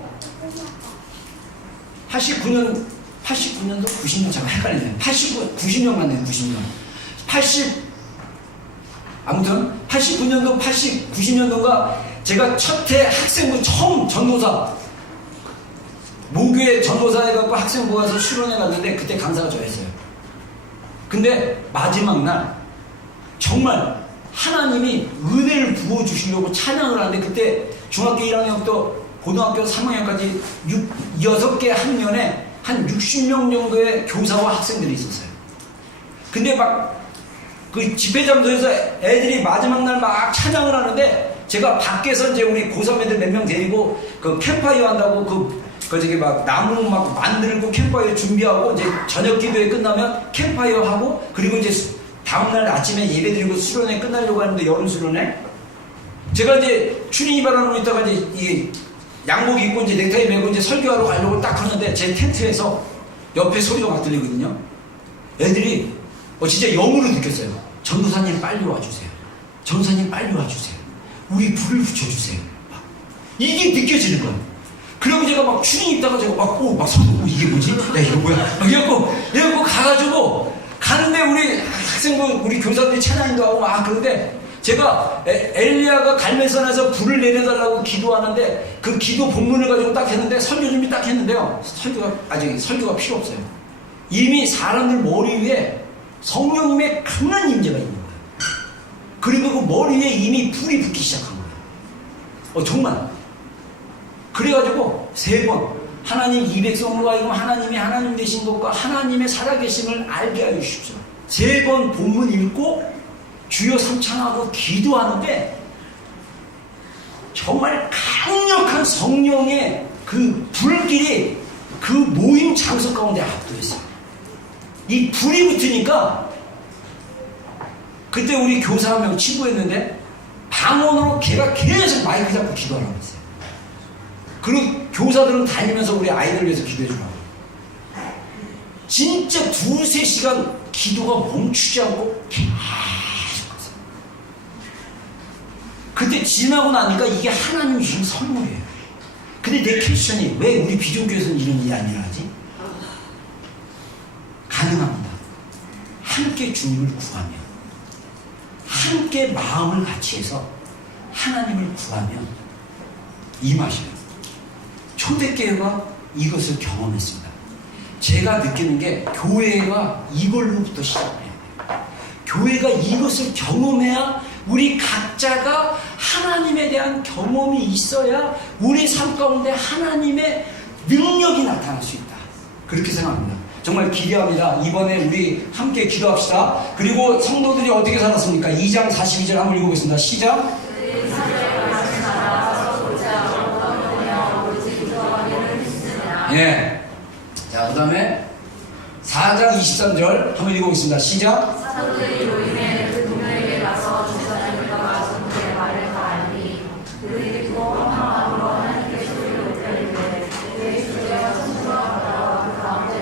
89년도 90년 잠깐 헷갈리네요. 90년 맞네요. 90년. 아무튼 89년도 90년도인가 제가 첫 해 학생부 처음 전도사 모교에 전도사 해갖고 학생부 가서 수련회 갔는데 그때 강사가 저였어요. 근데 마지막 날 정말 하나님이 은혜를 부어주시려고 찬양을 하는데, 그때 중학교 1학년부터 고등학교 3학년까지 6개 학년에 한 60명 정도의 교사와 학생들이 있었어요. 근데 막 그 집회장소에서 애들이 마지막 날 막 찬양을 하는데, 제가 밖에서 이제 우리 고3 애들 몇 명 데리고 그 캠파이어 한다고 그 저기 막 나무 막 만들고 캠파이어 준비하고, 이제 저녁 기도회 끝나면 캠파이어 하고, 그리고 이제 다음날 아침에 예배 드리고 수련회 끝나려고 하는데, 여름 수련회 제가 이제 추리니 바람으로 있다가 이제 이 양복 입고 이제 넥타이 메고 이제 설교하러 가려고 딱 하는데, 제 텐트에서 옆에 소리가 막 들리거든요. 애들이 진짜 영으로 느꼈어요. 전도사님 빨리 와주세요. 전도사님 빨리 와주세요. 우리 불을 붙여주세요. 막 이게 느껴지는 거예요. 그리고 제가 막 추리니 있다가 제가 막 소리, 이게 뭐지? 야, 이거 뭐야? 막 이래갖고 가가지고 가는데, 우리 학생부 우리 교사들이 찬양인도 하고 막 그런데, 제가 엘리야가 갈멜산에서 불을 내려달라고 기도하는데, 그 기도 본문을 가지고 딱 했는데, 설교 준비 딱 했는데요, 설교가 필요 없어요. 이미 사람들 머리 위에 성령님의 강한 임재가 있는 거예요. 그리고 그 머리 위에 이미 불이 붙기 시작한 거예요. 정말. 그래가지고 3번 하나님 이 백성으로 하여금 하나님이 하나님 되신 것과 하나님의 살아계심을 알게 하여 주십시오. 3번 본문 읽고 주여 삼창하고 기도하는데, 정말 강력한 성령의 그 불길이 그 모임 장소 가운데 압도했어요. 이 불이 붙으니까, 그때 우리 교사 한 명 친구였는데 방언으로 걔가 계속 마이크 잡고 기도하라고 했어요. 그리고 교사들은 다니면서 우리 아이들 위해서 기도해 주라고. 진짜 2-3시간 기도가 멈추지 않고 계속 했어요. 그때 지나고 나니까 이게 하나님 주신 선물이에요. 근데 내 퀘스천이, 왜 우리 비전교회에서는 이런 일이 안 일어나지? 가능합니다. 함께 주님을 구하면, 함께 마음을 같이 해서 하나님을 구하면 임하셔요. 초대교회가 이것을 경험했습니다. 제가 느끼는 게, 교회가 이걸로부터 시작해야 돼요. 교회가 이것을 경험해야, 우리 각자가 하나님에 대한 경험이 있어야 우리 삶 가운데 하나님의 능력이 나타날 수 있다. 그렇게 생각합니다. 정말 기대합니다. 이번에 우리 함께 기도합시다. 그리고 성도들이 어떻게 살았습니까? 2장 42절 한번 읽어보겠습니다. 시작. 예. 자, 그 다음에 4장 23절 한번 읽어보겠습니다. 시작. 사도들이 로임에 그 동료에게 가서 주사님과 전도의 말을 다 알리, 그들이 듣고 황망함으로 하나님께 소리를 높여 이르되 그의 주제와 천수가 받아와 그 가운데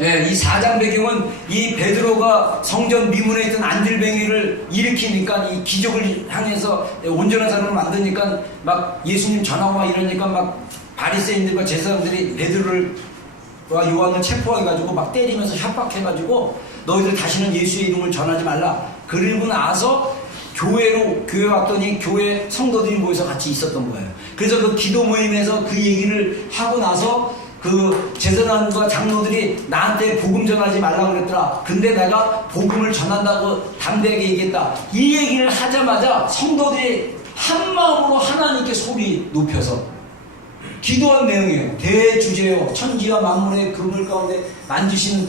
예, 이 4장 배경은 이 베드로가 성전 미문에 있던 안들뱅이를 일으키니까 이 기적을 향해서 온전한 사람을 만드니까 막 예수님 전하고 막 이러니까 막 바리새인들과 제사장들이 베드로를 요한을 체포해가지고 막 때리면서 협박해가지고 너희들 다시는 예수의 이름을 전하지 말라. 그리고 나서 교회 왔더니 교회 성도들이 모여서 같이 있었던 거예요. 그래서 그 기도 모임에서 그 얘기를 하고 나서 그 제사장과 장로들이 나한테 복음 전하지 말라고 그랬더라. 근데 내가 복음을 전한다고 담대하게 얘기했다. 이 얘기를 하자마자 성도들이 한 마음으로 하나님께 소리 높여서 기도한 내용이에요. 대주제요 천지와 만물의 그물 가운데 만드시는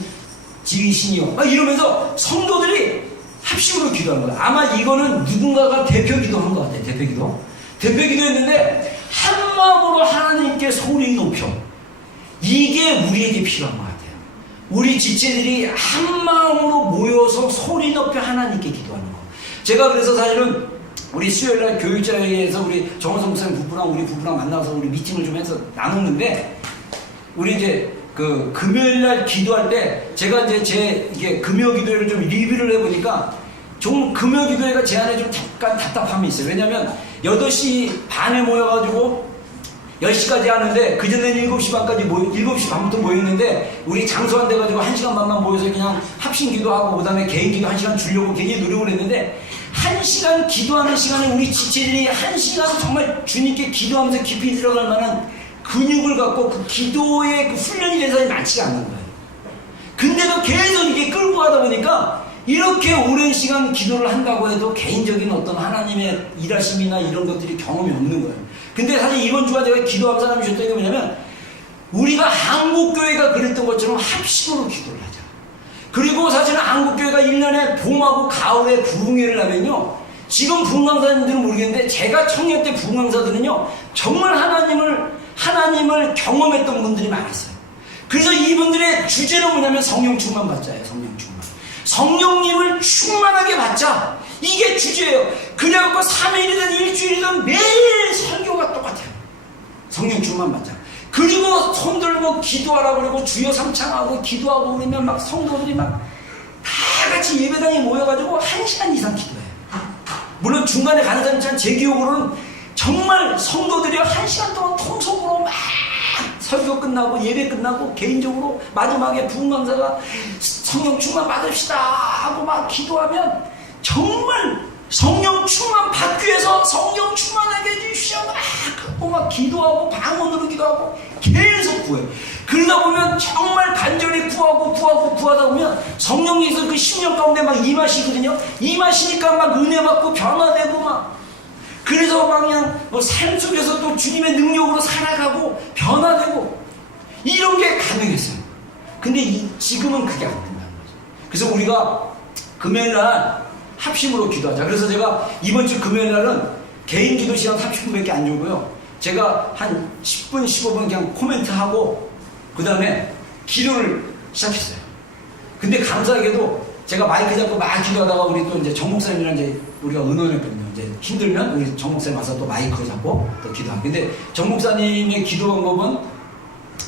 지위신이요 막 이러면서 성도들이 합심으로 기도하는 거예요. 아마 이거는 누군가가 대표 기도한 것 같아요. 대표 기도했는데 한 마음으로 하나님께 소리 높여. 이게 우리에게 필요한 것 같아요. 우리 지체들이 한 마음으로 모여서 소리 높여 하나님께 기도하는 거. 제가 그래서 사실은 우리 수요일날 교육자회에서 우리 정원성 목사님 부부랑 우리 부부랑 만나서 우리 미팅을 좀 해서 나눴는데, 우리 이제 그 금요일날 기도할 때 제가 이제 이게 금요 기도회를 좀 리뷰를 해보니까 좀 금요 기도회가 제 안에 좀 잠깐 답답함이 있어요. 왜냐면 8시 반에 모여가지고 10시까지 하는데 그전에는 7시 반까지 7시 반부터 모였는데 우리 장소 안 돼가지고 1시간 반만 모여서 그냥 합심 기도하고 그 다음에 개인 기도 1시간 주려고 굉장히 노력을 했는데, 1시간 기도하는 시간에 우리 지체들이 1시간 정말 주님께 기도하면서 깊이 들어갈 만한 근육을 갖고 그 기도의 그 훈련이 된 사람이 많지가 않는 거예요. 근데도 계속 이게 끌고 가다 보니까 이렇게 오랜 시간 기도를 한다고 해도 개인적인 어떤 하나님의 일하심이나 이런 것들이 경험이 없는 거예요. 근데 사실 이번 주가 제가 기도한 사람이 줬던 게 뭐냐면, 우리가 한국교회가 그랬던 것처럼 합심으로 기도를 하자. 그리고 사실은 한국교회가 1년에 봄하고 가을에 부흥회를 하면요, 지금 부흥강사님들은 모르겠는데 제가 청년 때 부흥강사들은요 정말 하나님을 경험했던 분들이 많았어요. 그래서 이분들의 주제는 뭐냐면 성령 충만 받자예요. 성령 충만. 성령님을 충만하게 받자. 이게 주제예요. 그래갖고 3일이든 일주일이든 매일 설교가 똑같아요. 성령 충만 받자. 그리고 손 들고 기도하라고 그러고 주여 삼창하고 기도하고 그러면 막 성도들이 막 다 같이 예배당에 모여가지고 1시간 이상 기도해요. 물론 중간에 가는 사람 있지만 제 기억으로는 정말 성도들이 1시간 동안 통속으로 막 설교 끝나고 예배 끝나고 개인적으로 마지막에 부흥강사가 성령 충만 받읍시다 하고 막 기도하면 정말 성령 충만 받기 위해서 성령 충만하게 해주시오 막 기도하고 방언으로 기도하고 계속 구해요. 그러다 보면 정말 간절히 구하다 보면 성령님께서 그 10년 가운데 막 임하시거든요. 임하시니까 막 은혜 받고 변화되고 막, 그래서 막 그냥 삶 속에서 또 주님의 능력으로 살아가고 변화되고 이런 게 가능했어요. 근데 지금은 그게 안 된다는 거죠. 그래서 우리가 금요일날 합심으로 기도하자. 그래서 제가 이번 주 금요일날은 개인 기도 시간 30분밖에 안 주고요, 제가 한 10분 15분 그냥 코멘트하고 그 다음에 기도를 시작했어요. 근데 감사하게도 제가 마이크 잡고 막 기도하다가 우리 또 이제 정 목사님이랑 이제 우리가 의논했거든요. 이제 힘들면 우리 정 목사님 와서 또 마이크 잡고 또 기도하고. 근데 정 목사님의 기도 방법은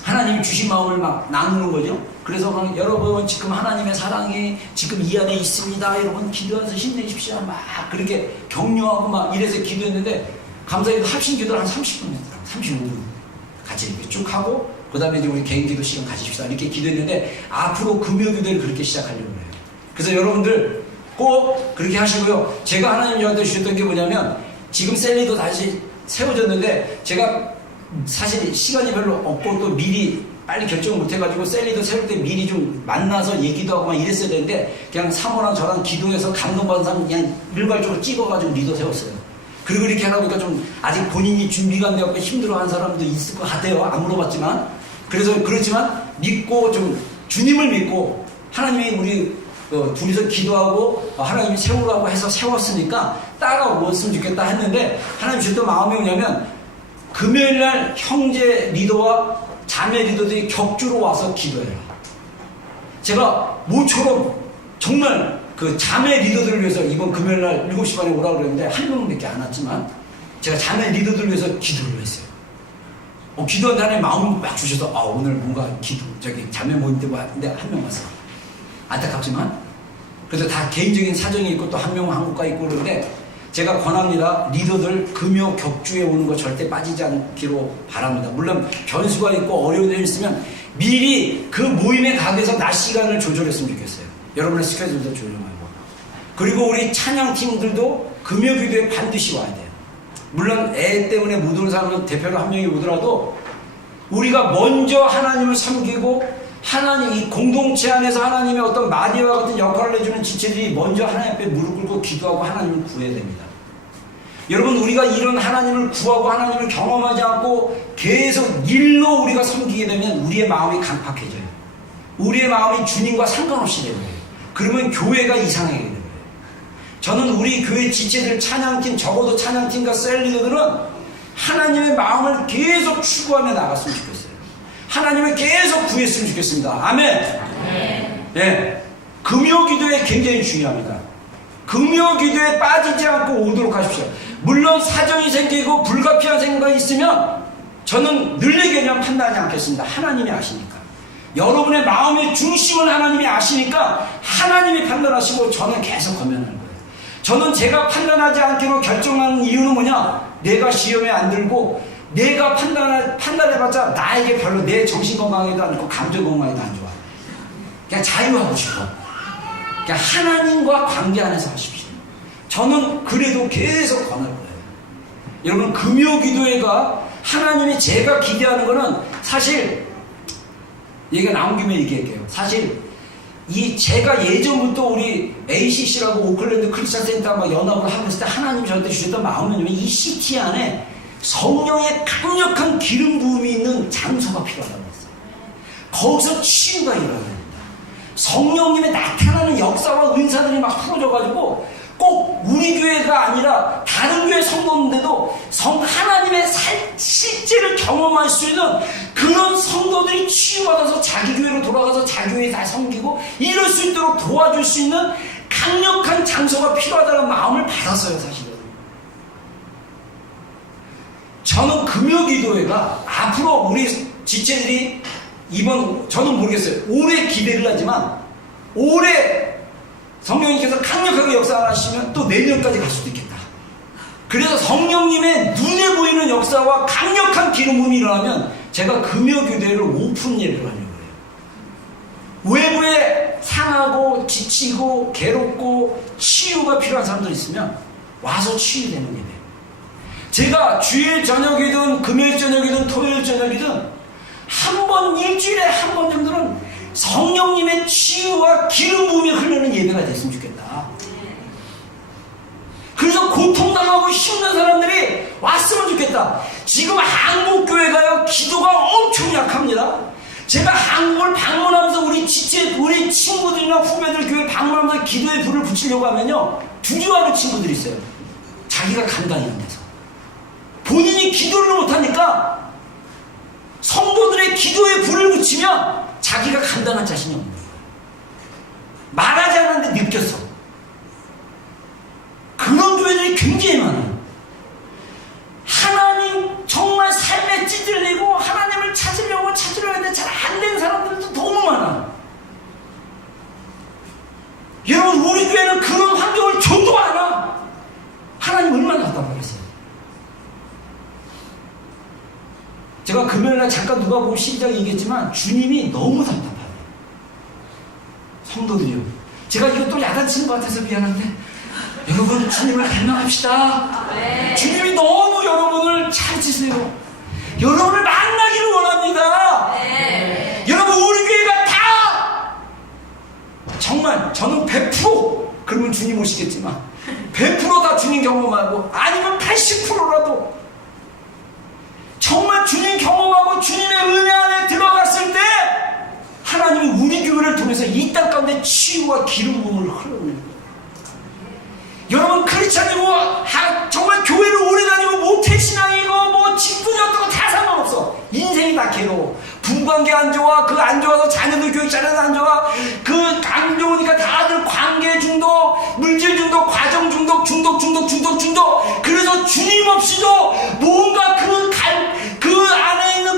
하나님이 주신 마음을 막 나누는 거죠. 그래서 막 여러분 지금 하나님의 사랑이 지금 이 안에 있습니다. 여러분 기도해서 힘내십시오. 막 그렇게 격려하고 막 이래서 기도했는데, 감사하게도 합심 기도를 한 30분 했더라고요. 35분 같이 이렇게 쭉 하고 그 다음에 이제 우리 개인 기도 시간 가지십시다 이렇게 기도했는데, 앞으로 금요 기도를 그렇게 시작하려고 해요. 그래서 여러분들 꼭 그렇게 하시고요. 제가 하나님 저한테 주셨던 게 뭐냐면, 지금 셀리도 다시 세워졌는데 제가 사실 시간이 별로 없고 또 미리 빨리 결정을 못해가지고 셀리도 세울 때 미리 좀 만나서 얘기도 하고 막 이랬어야 되는데, 그냥 사모랑 저랑 기도해서 감동받은 사람 그냥 일괄적으로 찍어가지고 리더 세웠어요. 그리고 이렇게 하다 보니까 좀 아직 본인이 준비가 안 되고 힘들어하는 사람도 있을 것 같아요. 안 물어봤지만. 그래서 그렇지만 믿고 좀 주님을 믿고 하나님이 우리 둘이서 기도하고 하나님이 세우라고 해서 세웠으니까 따라오었으면 좋겠다 했는데, 하나님 주셨던 마음이 뭐냐면, 금요일날 형제 리더와 자매 리더들이 격주로 와서 기도해라. 제가 모처럼 정말 그 자매 리더들을 위해서 이번 금요일날 7시 반에 오라고 그랬는데 한 명밖에 안 왔지만 제가 자매 리더들을 위해서 기도를 했어요. 기도한다 하나님 마음을 막 주셔서 오늘 뭔가 자매 모임때 왔는데 한 명 왔어. 안타깝지만 그래도 다 개인적인 사정이 있고 또 한 명은 한국가 있고 그러는데 제가 권합니다. 리더들 금요 격주에 오는 거 절대 빠지지 않기로 바랍니다. 물론 변수가 있고 어려운 일 있으면 미리 그 모임에 가기 위해서 낮 시간을 조절했으면 좋겠어요. 여러분의 스케줄도 조절하고. 그리고 우리 찬양팀들도 금요 기도에 반드시 와야 돼요. 물론 애 때문에 못 오는 사람은 대표로 한 명이 오더라도 우리가 먼저 하나님을 섬기고 하나님 이 공동체 안에서 하나님의 어떤 마리아와 같은 역할을 해주는 지체들이 먼저 하나님 앞에 무릎 꿇고 기도하고 하나님을 구해야 됩니다. 여러분 우리가 이런 하나님을 구하고 하나님을 경험하지 않고 계속 일로 우리가 섬기게 되면 우리의 마음이 강팍해져요. 우리의 마음이 주님과 상관없이 되는 거예요. 그러면 교회가 이상하게 되는 거예요. 저는 우리 교회 지체들 찬양팀 적어도 찬양팀과 셀리더들은 하나님의 마음을 계속 추구하며 나갔으면 좋겠어요. 하나님을 계속 구했으면 좋겠습니다. 아멘. 네. 금요 기도에 굉장히 중요합니다. 금요 기도에 빠지지 않고 오도록 하십시오. 물론 사정이 생기고 불가피한 생각이 있으면 저는 늘 얘기하면 판단하지 않겠습니다. 하나님이 아시니까. 여러분의 마음의 중심을 하나님이 아시니까 하나님이 판단하시고 저는 계속 검연하는 거예요. 저는 제가 판단하지 않기로 결정하는 이유는 뭐냐? 내가 시험에 안 들고 내가 판단해봤자 나에게 별로 내 정신 건강에도 안 좋고 감정 건강에도 안 좋아. 그냥 자유하고 싶어. 그냥 하나님과 관계 안에서 하십시오. 저는 그래도 계속 권할 거예요. 여러분 금요 기도회가 하나님이 제가 기대하는 거는 사실 얘기가 나온 김에 얘기할게요. 사실 제가 예전부터 우리 ACC라고 오클랜드 크리스찬 센터 연합을 하고 있을 때 하나님 저한테 주셨던 마음은 이 시티 안에 성령의 강력한 기름 부음이 있는 장소가 필요하다고 했어요. 거기서 치유가 일어나야 된다. 성령님의 나타나는 역사와 은사들이 막 풀어져가지고 꼭 우리 교회가 아니라 다른 교회 성도인데도 하나님의 실제를 경험할 수 있는 그런 성도들이 치유받아서 자기 교회로 돌아가서 자기 교회에 다 섬기고 이럴 수 있도록 도와줄 수 있는 강력한 장소가 필요하다는 마음을 받았어요. 사실은 저는 금요기도회가 앞으로 우리 지체들이 저는 모르겠어요. 올해 기대를 하지만 올해 성령님께서 강력하게 역사하시면 또 내년까지 갈 수도 있겠다. 그래서 성령님의 눈에 보이는 역사와 강력한 기름 부음이 일어나면 제가 금요교대를 오픈 예배를 하려고 해요. 외부에 상하고 지치고 괴롭고 치유가 필요한 사람들 있으면 와서 치유되는 예배. 제가 주일 저녁이든 금요일 저녁이든 토요일 저녁이든 일주일에 한 번 정도는 성령님의 치유와 기름 부음이 흐르는 예배가 됐으면 좋겠다. 그래서 고통당하고 힘든 사람들이 왔으면 좋겠다. 지금 한국교회가요 기도가 엄청 약합니다. 제가 한국을 방문하면서 우리 친구들이나 후배들 교회 방문하면서 기도의 불을 붙이려고 하면요 두려워하는 친구들이 있어요. 자기가 감당이 안 돼서 본인이 기도를 못하니까 성도들의 기도에 불을 붙이면 자기가 감당할 자신이 없는 거예요. 말하지 않았는데 느꼈어. 그런 교회들이 굉장히 많아요. 하나님 정말 삶에 찌들리고 하나님을 찾으려 했는데 잘 안 된 사람들도 너무 많아. 여러분 우리 교회는 그런 환경을 줘도 않아. 하나님 얼마나 답답하겠어요. 제가 금요일날 잠깐 누가 보고 시작 얘기했지만 주님이 너무 답답해요. 성도들이요. 제가 이거 또 야단치는 것 같아서 미안한데 여러분 주님을 갈망합시다. 네. 주님이 너무 여러분을 찾으세요. 여러분을 만나기를 원합니다. 네. 여러분 우리 교회가 다 정말 저는 100% 그러면 주님 오시겠지만 100% 다 주님 경험하고 아니면 80%라도 정말 주님 경험하고 주님의 은혜 안에 들어갔을 때 하나님이 우리 교회를 통해서 이 땅 가운데 치유와 기름 부음을 흘러내는 거예요. 여러분 크리스찬이고 정말 교회를 오래 다니고 모태신앙이고 직분이 어떻고 다 상관없어. 인생이 다 괴로워. 부부관계 안 좋아. 그 안 좋아서 자녀들 교육 잘해서 안 좋아. 그 안 좋으니까 다들 관계 중독, 물질 중독, 과정 중독, 중독. 그래서 주님 없이도 뭔가 그 안에 있는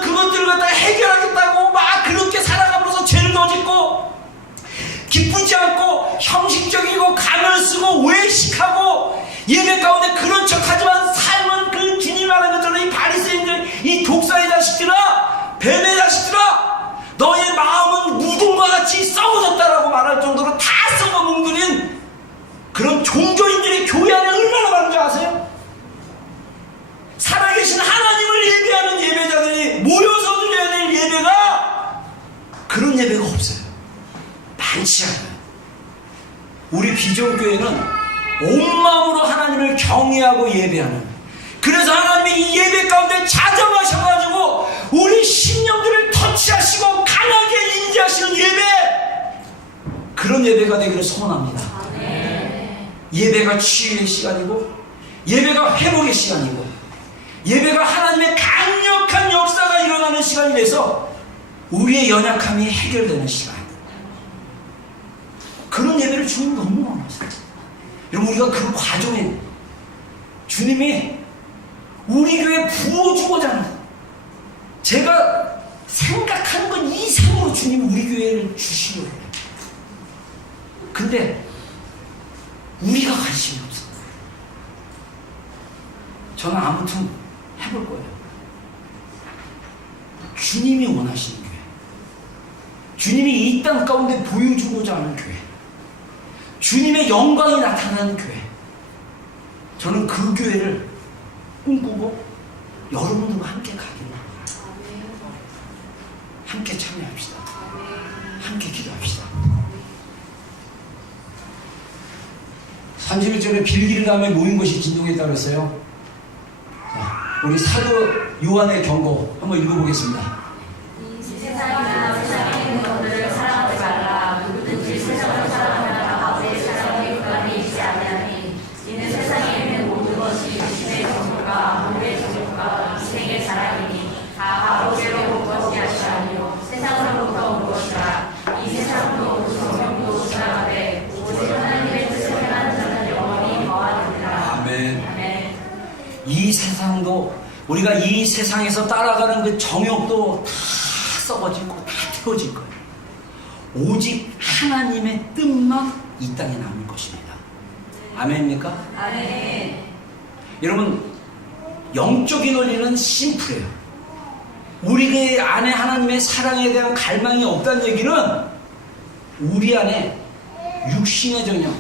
종교인들의 교회 안에 얼마나 많은 줄 아세요? 살아계신 하나님을 예배하는 예배자들이 모여서 드려야 될 예배가 그런 예배가 없어요. 많지 않아요. 우리 비전교회는 온 마음으로 하나님을 경외하고 예배하는, 그래서 하나님이 이 예배 가운데 자정하셔가지고 우리 심령들을 터치하시고 강하게 인지하시는 예배, 그런 예배가 되기를 소원합니다. 예배가 치유의 시간이고, 예배가 회복의 시간이고, 예배가 하나님의 강력한 역사가 일어나는 시간이 돼서 우리의 연약함이 해결되는 시간, 그런 예배를 주님 너무 원하세요. 여러분, 우리가 그 과정에 주님이 우리 교회에 부어주고자 하는, 제가 생각하는 건 이상으로 주님이 우리 교회를 주시려고 해요. 근데 우리가 관심이 없어요. 저는 아무튼 해볼 거예요. 주님이 원하시는 교회, 주님이 이 땅 가운데 보여주고자 하는 교회, 주님의 영광이 나타나는 교회, 저는 그 교회를 꿈꾸고 여러분들과 함께 가기를 원합니다. 함께 참여합시다. 함께 기도합시다. 31절에 빌기를 하며 모인 것이 진동했다고 했어요. 우리 사도 요한의 경고 한번 읽어보겠습니다. 이 세상이나 세상에 있는 것들을 사랑하지 말라. 누구든지 세상을 사랑하면 아버지의 사랑이 그 안에 있지 아니하니 이는 세상에 있는 모든 것이 육신의 정욕과 몸의 정욕과 인생의 자랑이니 다 아버지로 온 것이 아니요 세상으로부터 온 것이라. 이 세상도 정욕도 지나가되 오직 하나님의 뜻을 행하는 자는 영원히 거하느니라. 아멘. 아멘. 이 세상도, 우리가 이 세상에서 따라가는 그 정욕도 다 썩어지고 다 태워질 거예요. 오직 하나님의 뜻만 이 땅에 남을 것입니다. 아멘입니까? 아멘. 여러분, 영적인 원리는 심플해요. 우리 안에 하나님의 사랑에 대한 갈망이 없다는 얘기는 우리 안에 육신의 전형,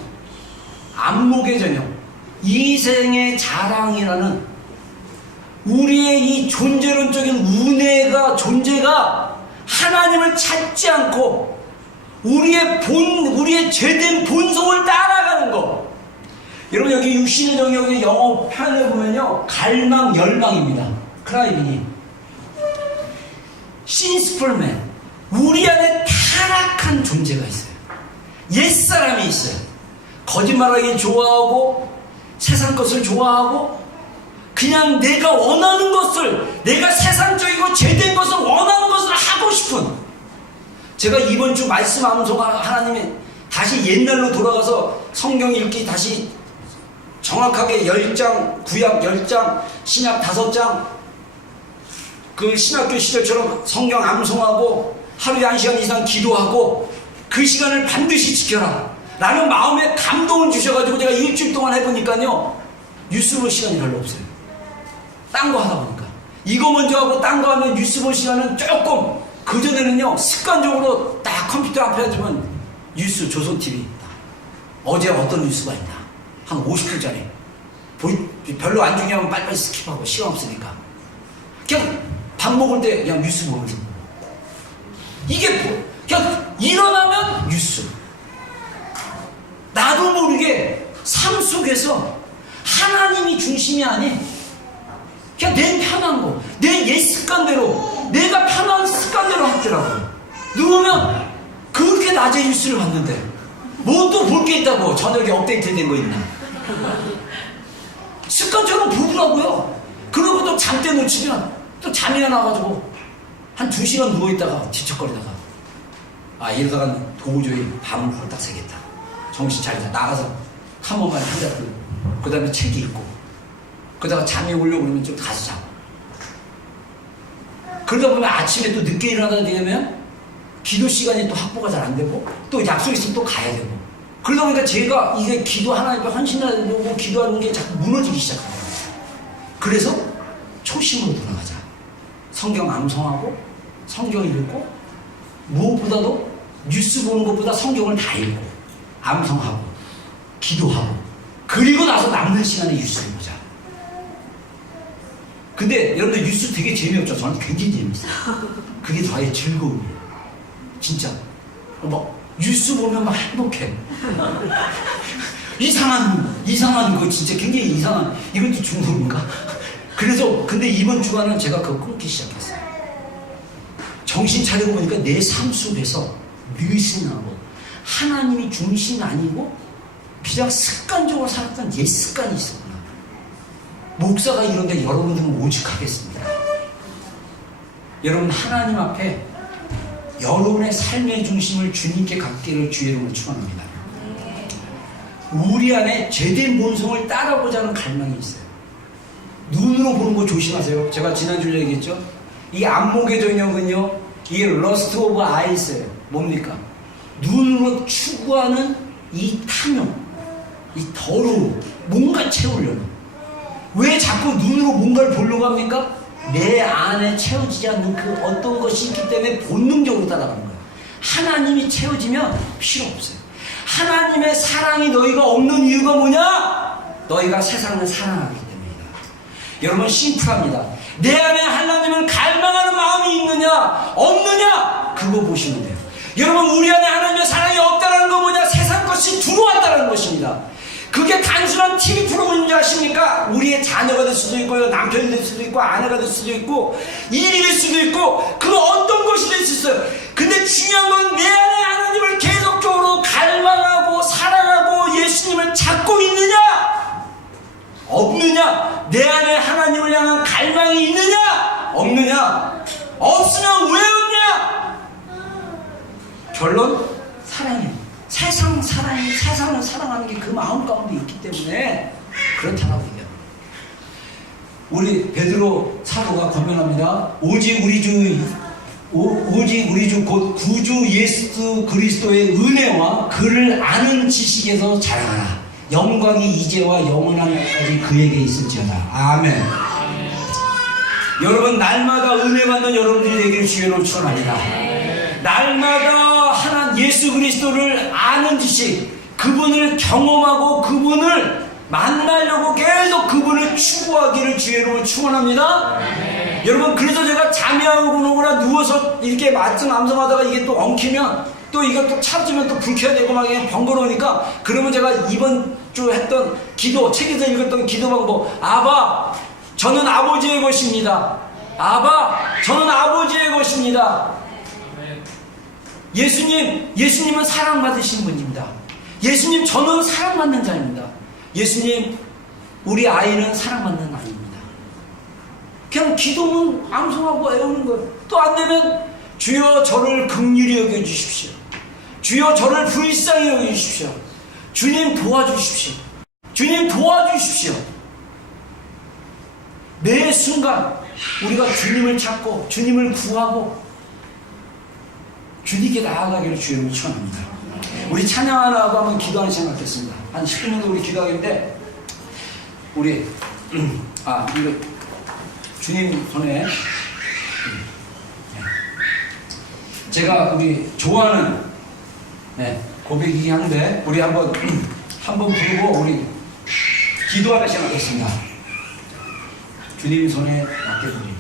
안목의 전형, 이생의 자랑이라는 우리의 이 존재론적인 존재가 하나님을 찾지 않고 우리의 죄된 본성을 따라가는 거. 여러분, 여기 육신의 정욕의 영어 표현을 보면요, 갈망, 열망입니다. 크라이빙이 sinful man, 우리 안에 타락한 존재가 있어요. 옛사람이 있어요. 거짓말하기 좋아하고 세상 것을 좋아하고 그냥 내가 원하는 것을, 내가 세상적이고 죄된 것을 원하는 것을 하고 싶은, 제가 이번 주 말씀 암송 하나님이 다시 옛날로 돌아가서 성경 읽기 다시 정확하게 10장, 구약 10장, 신약 5장, 그 신학교 시절처럼 성경 암송하고 하루에 1시간 이상 기도하고 그 시간을 반드시 지켜라 라는 마음에 감동을 주셔가지고 제가 일주일 동안 해보니까요, 뉴스 볼 시간이 별로 없어요. 딴 거 하다 보니까 이거 먼저 하고 딴 거 하면 뉴스 볼 시간은 조금, 그전에는요 습관적으로 딱 컴퓨터 앞에 앉으면 뉴스, 조선TV 어제 어떤 뉴스가 있나 한 50분짜리 별로 안 중요하면 빨리빨리 스킵하고 시간 없으니까 그냥 밥 먹을 때 그냥 뉴스 보면서, 이게 그냥 일어나면 뉴스, 나도 모르게 삶 속에서 하나님이 중심이 아닌 그냥 내 편한 거, 내 옛 습관대로, 내가 편한 습관대로 하더라고요. 누우면 그렇게 낮에 뉴스를 봤는데 뭐 또 볼 게 있다고, 저녁에 업데이트 된 거 있나, 습관처럼 보더라고요. 그러고 또 잠때 놓치면 또 잠이 안 와가지고 한 2시간 누워있다가 뒤척거리다가 이러다가 도저히 밤을 홀딱 새겠다, 정신 차리자 나가서 한 번만 한잔 들고 그 다음에 책 읽고 그러다가 잠이 오려고 그러면 좀 가서 자고, 그러다 보면 아침에 또 늦게 일어나다 되면 기도 시간이 또 확보가 잘 안 되고 또 약속 있으면 또 가야 되고, 그러다 보니까 제가 이게 기도 하나님께 헌신하려고 기도하는 게 자꾸 무너지기 시작합니다. 그래서 초심으로 돌아가자. 성경 암송하고 성경 읽고, 무엇보다도 뉴스 보는 것보다 성경을 다 읽고 암송하고 기도하고 그리고 나서 남는 시간에 뉴스를 보자. 근데 여러분들 뉴스 되게 재미없죠? 저는 굉장히 재밌어요. 그게 저의 즐거움이에요. 진짜. 막 뉴스 보면 막 행복해. 이상한 거 진짜 굉장히 이상한, 이것도 중독인가? 그래서 근데 이번 주간은 제가 그거 끊기 시작했어요. 정신 차리고 보니까 내 삶 속에서 느슨하고 하나님이 중심이 아니고 그냥 습관적으로 살았던 옛 습관이 있었구나. 목사가 이런데 여러분들은 오직하겠습니다. 여러분 하나님 앞에 여러분의 삶의 중심을 주님께 갖기를 주의 이름으로 축원합니다. 우리 안에 죄된 본성을 따라보자 하는 갈망이 있어요. 눈으로 보는 거 조심하세요. 제가 지난주에 얘기했죠. 이 안목의 정욕은요, 이게 러스트 오브 아이스예요. 뭡니까? 눈으로 추구하는 이 탐욕, 이 더러움, 뭔가 채우려는. 왜 자꾸 눈으로 뭔가를 보려고 합니까? 내 안에 채워지지 않는 그 어떤 것이 있기 때문에 본능적으로 따라가는 거예요. 하나님이 채워지면 필요 없어요. 하나님의 사랑이 너희가 없는 이유가 뭐냐? 너희가 세상을 사랑하기 때문이다. 여러분 심플합니다. 내 안에 하나님을 갈망하는 마음이 있느냐 없느냐 그거 보시면 돼요. 여러분 우리 안에 하나님의 사랑이 없다는 거 뭐냐? 세상 것이 들어왔다는 것입니다. 그게 단순한 TV 프로그램인지 아십니까? 우리의 자녀가 될 수도 있고요, 남편이 될 수도 있고, 아내가 될 수도 있고, 일이 될 수도 있고, 그 어떤 것이 될 수 있어요. 근데 중요한 건 내 안에 하나님을 계속적으로 갈망하고 사랑하고 예수님을 찾고 있느냐? 없느냐? 내 안에 하나님을 향한 갈망이 있느냐? 없느냐? 없으면 왜 없냐? 결론? 사랑해. 세상을 사랑하는 게 그 마음 가운데 있기 때문에 그렇다라고 얘기합니다. 우리 베드로 사도가 권면합니다. 오직 우리 주 곧 구주 예수 그리스도의 은혜와 그를 아는 지식에서 자라나라. 영광이 이제와 영원한 날까지 그에게 있을지어다. 아멘. 여러분 날마다 은혜 받는 여러분들이 되기를 주의로 축원합니다. 날마다 하나님 예수 그리스도를 아는 지식, 그분을 경험하고 그분을 만나려고 계속 그분을 추구하기를 주의 이름으로 축원합니다. 여러분 그래서 제가 잠이 오거나 누워서 이렇게 말씀 암송하다가 이게 또 엉키면 또 이거 또 찾으면 또 불켜야 되고 막 그냥 번거로우니까 그러면 제가 이번 주 했던 기도, 책에서 읽었던 기도 방법, 아바 저는 아버지의 것입니다. 아바 저는 아버지의 것입니다. 예수님은 사랑받으신 분입니다. 예수님, 저는 사랑받는 자입니다. 예수님, 우리 아이는 사랑받는 아이입니다. 그냥 기도문 암송하고 애우는 거예요. 또 안 되면, 주여 저를 긍휼히 여겨주십시오. 주여 저를 불쌍히 여겨주십시오. 주님 도와주십시오. 주님 도와주십시오. 매 순간, 우리가 주님을 찾고, 주님을 구하고, 주님께 나아가기를 주님을 축원합니다. 우리 찬양 하나 하고 한번 기도하는 시간 갖겠습니다. 한 10분 정도 우리 기도하겠는데 우리 이거 주님 손에 제가 우리 좋아하는 고백이긴 한데 우리 한번 부르고 우리 기도하는 시간 갖겠습니다. 주님 손에 맡겨드립니다.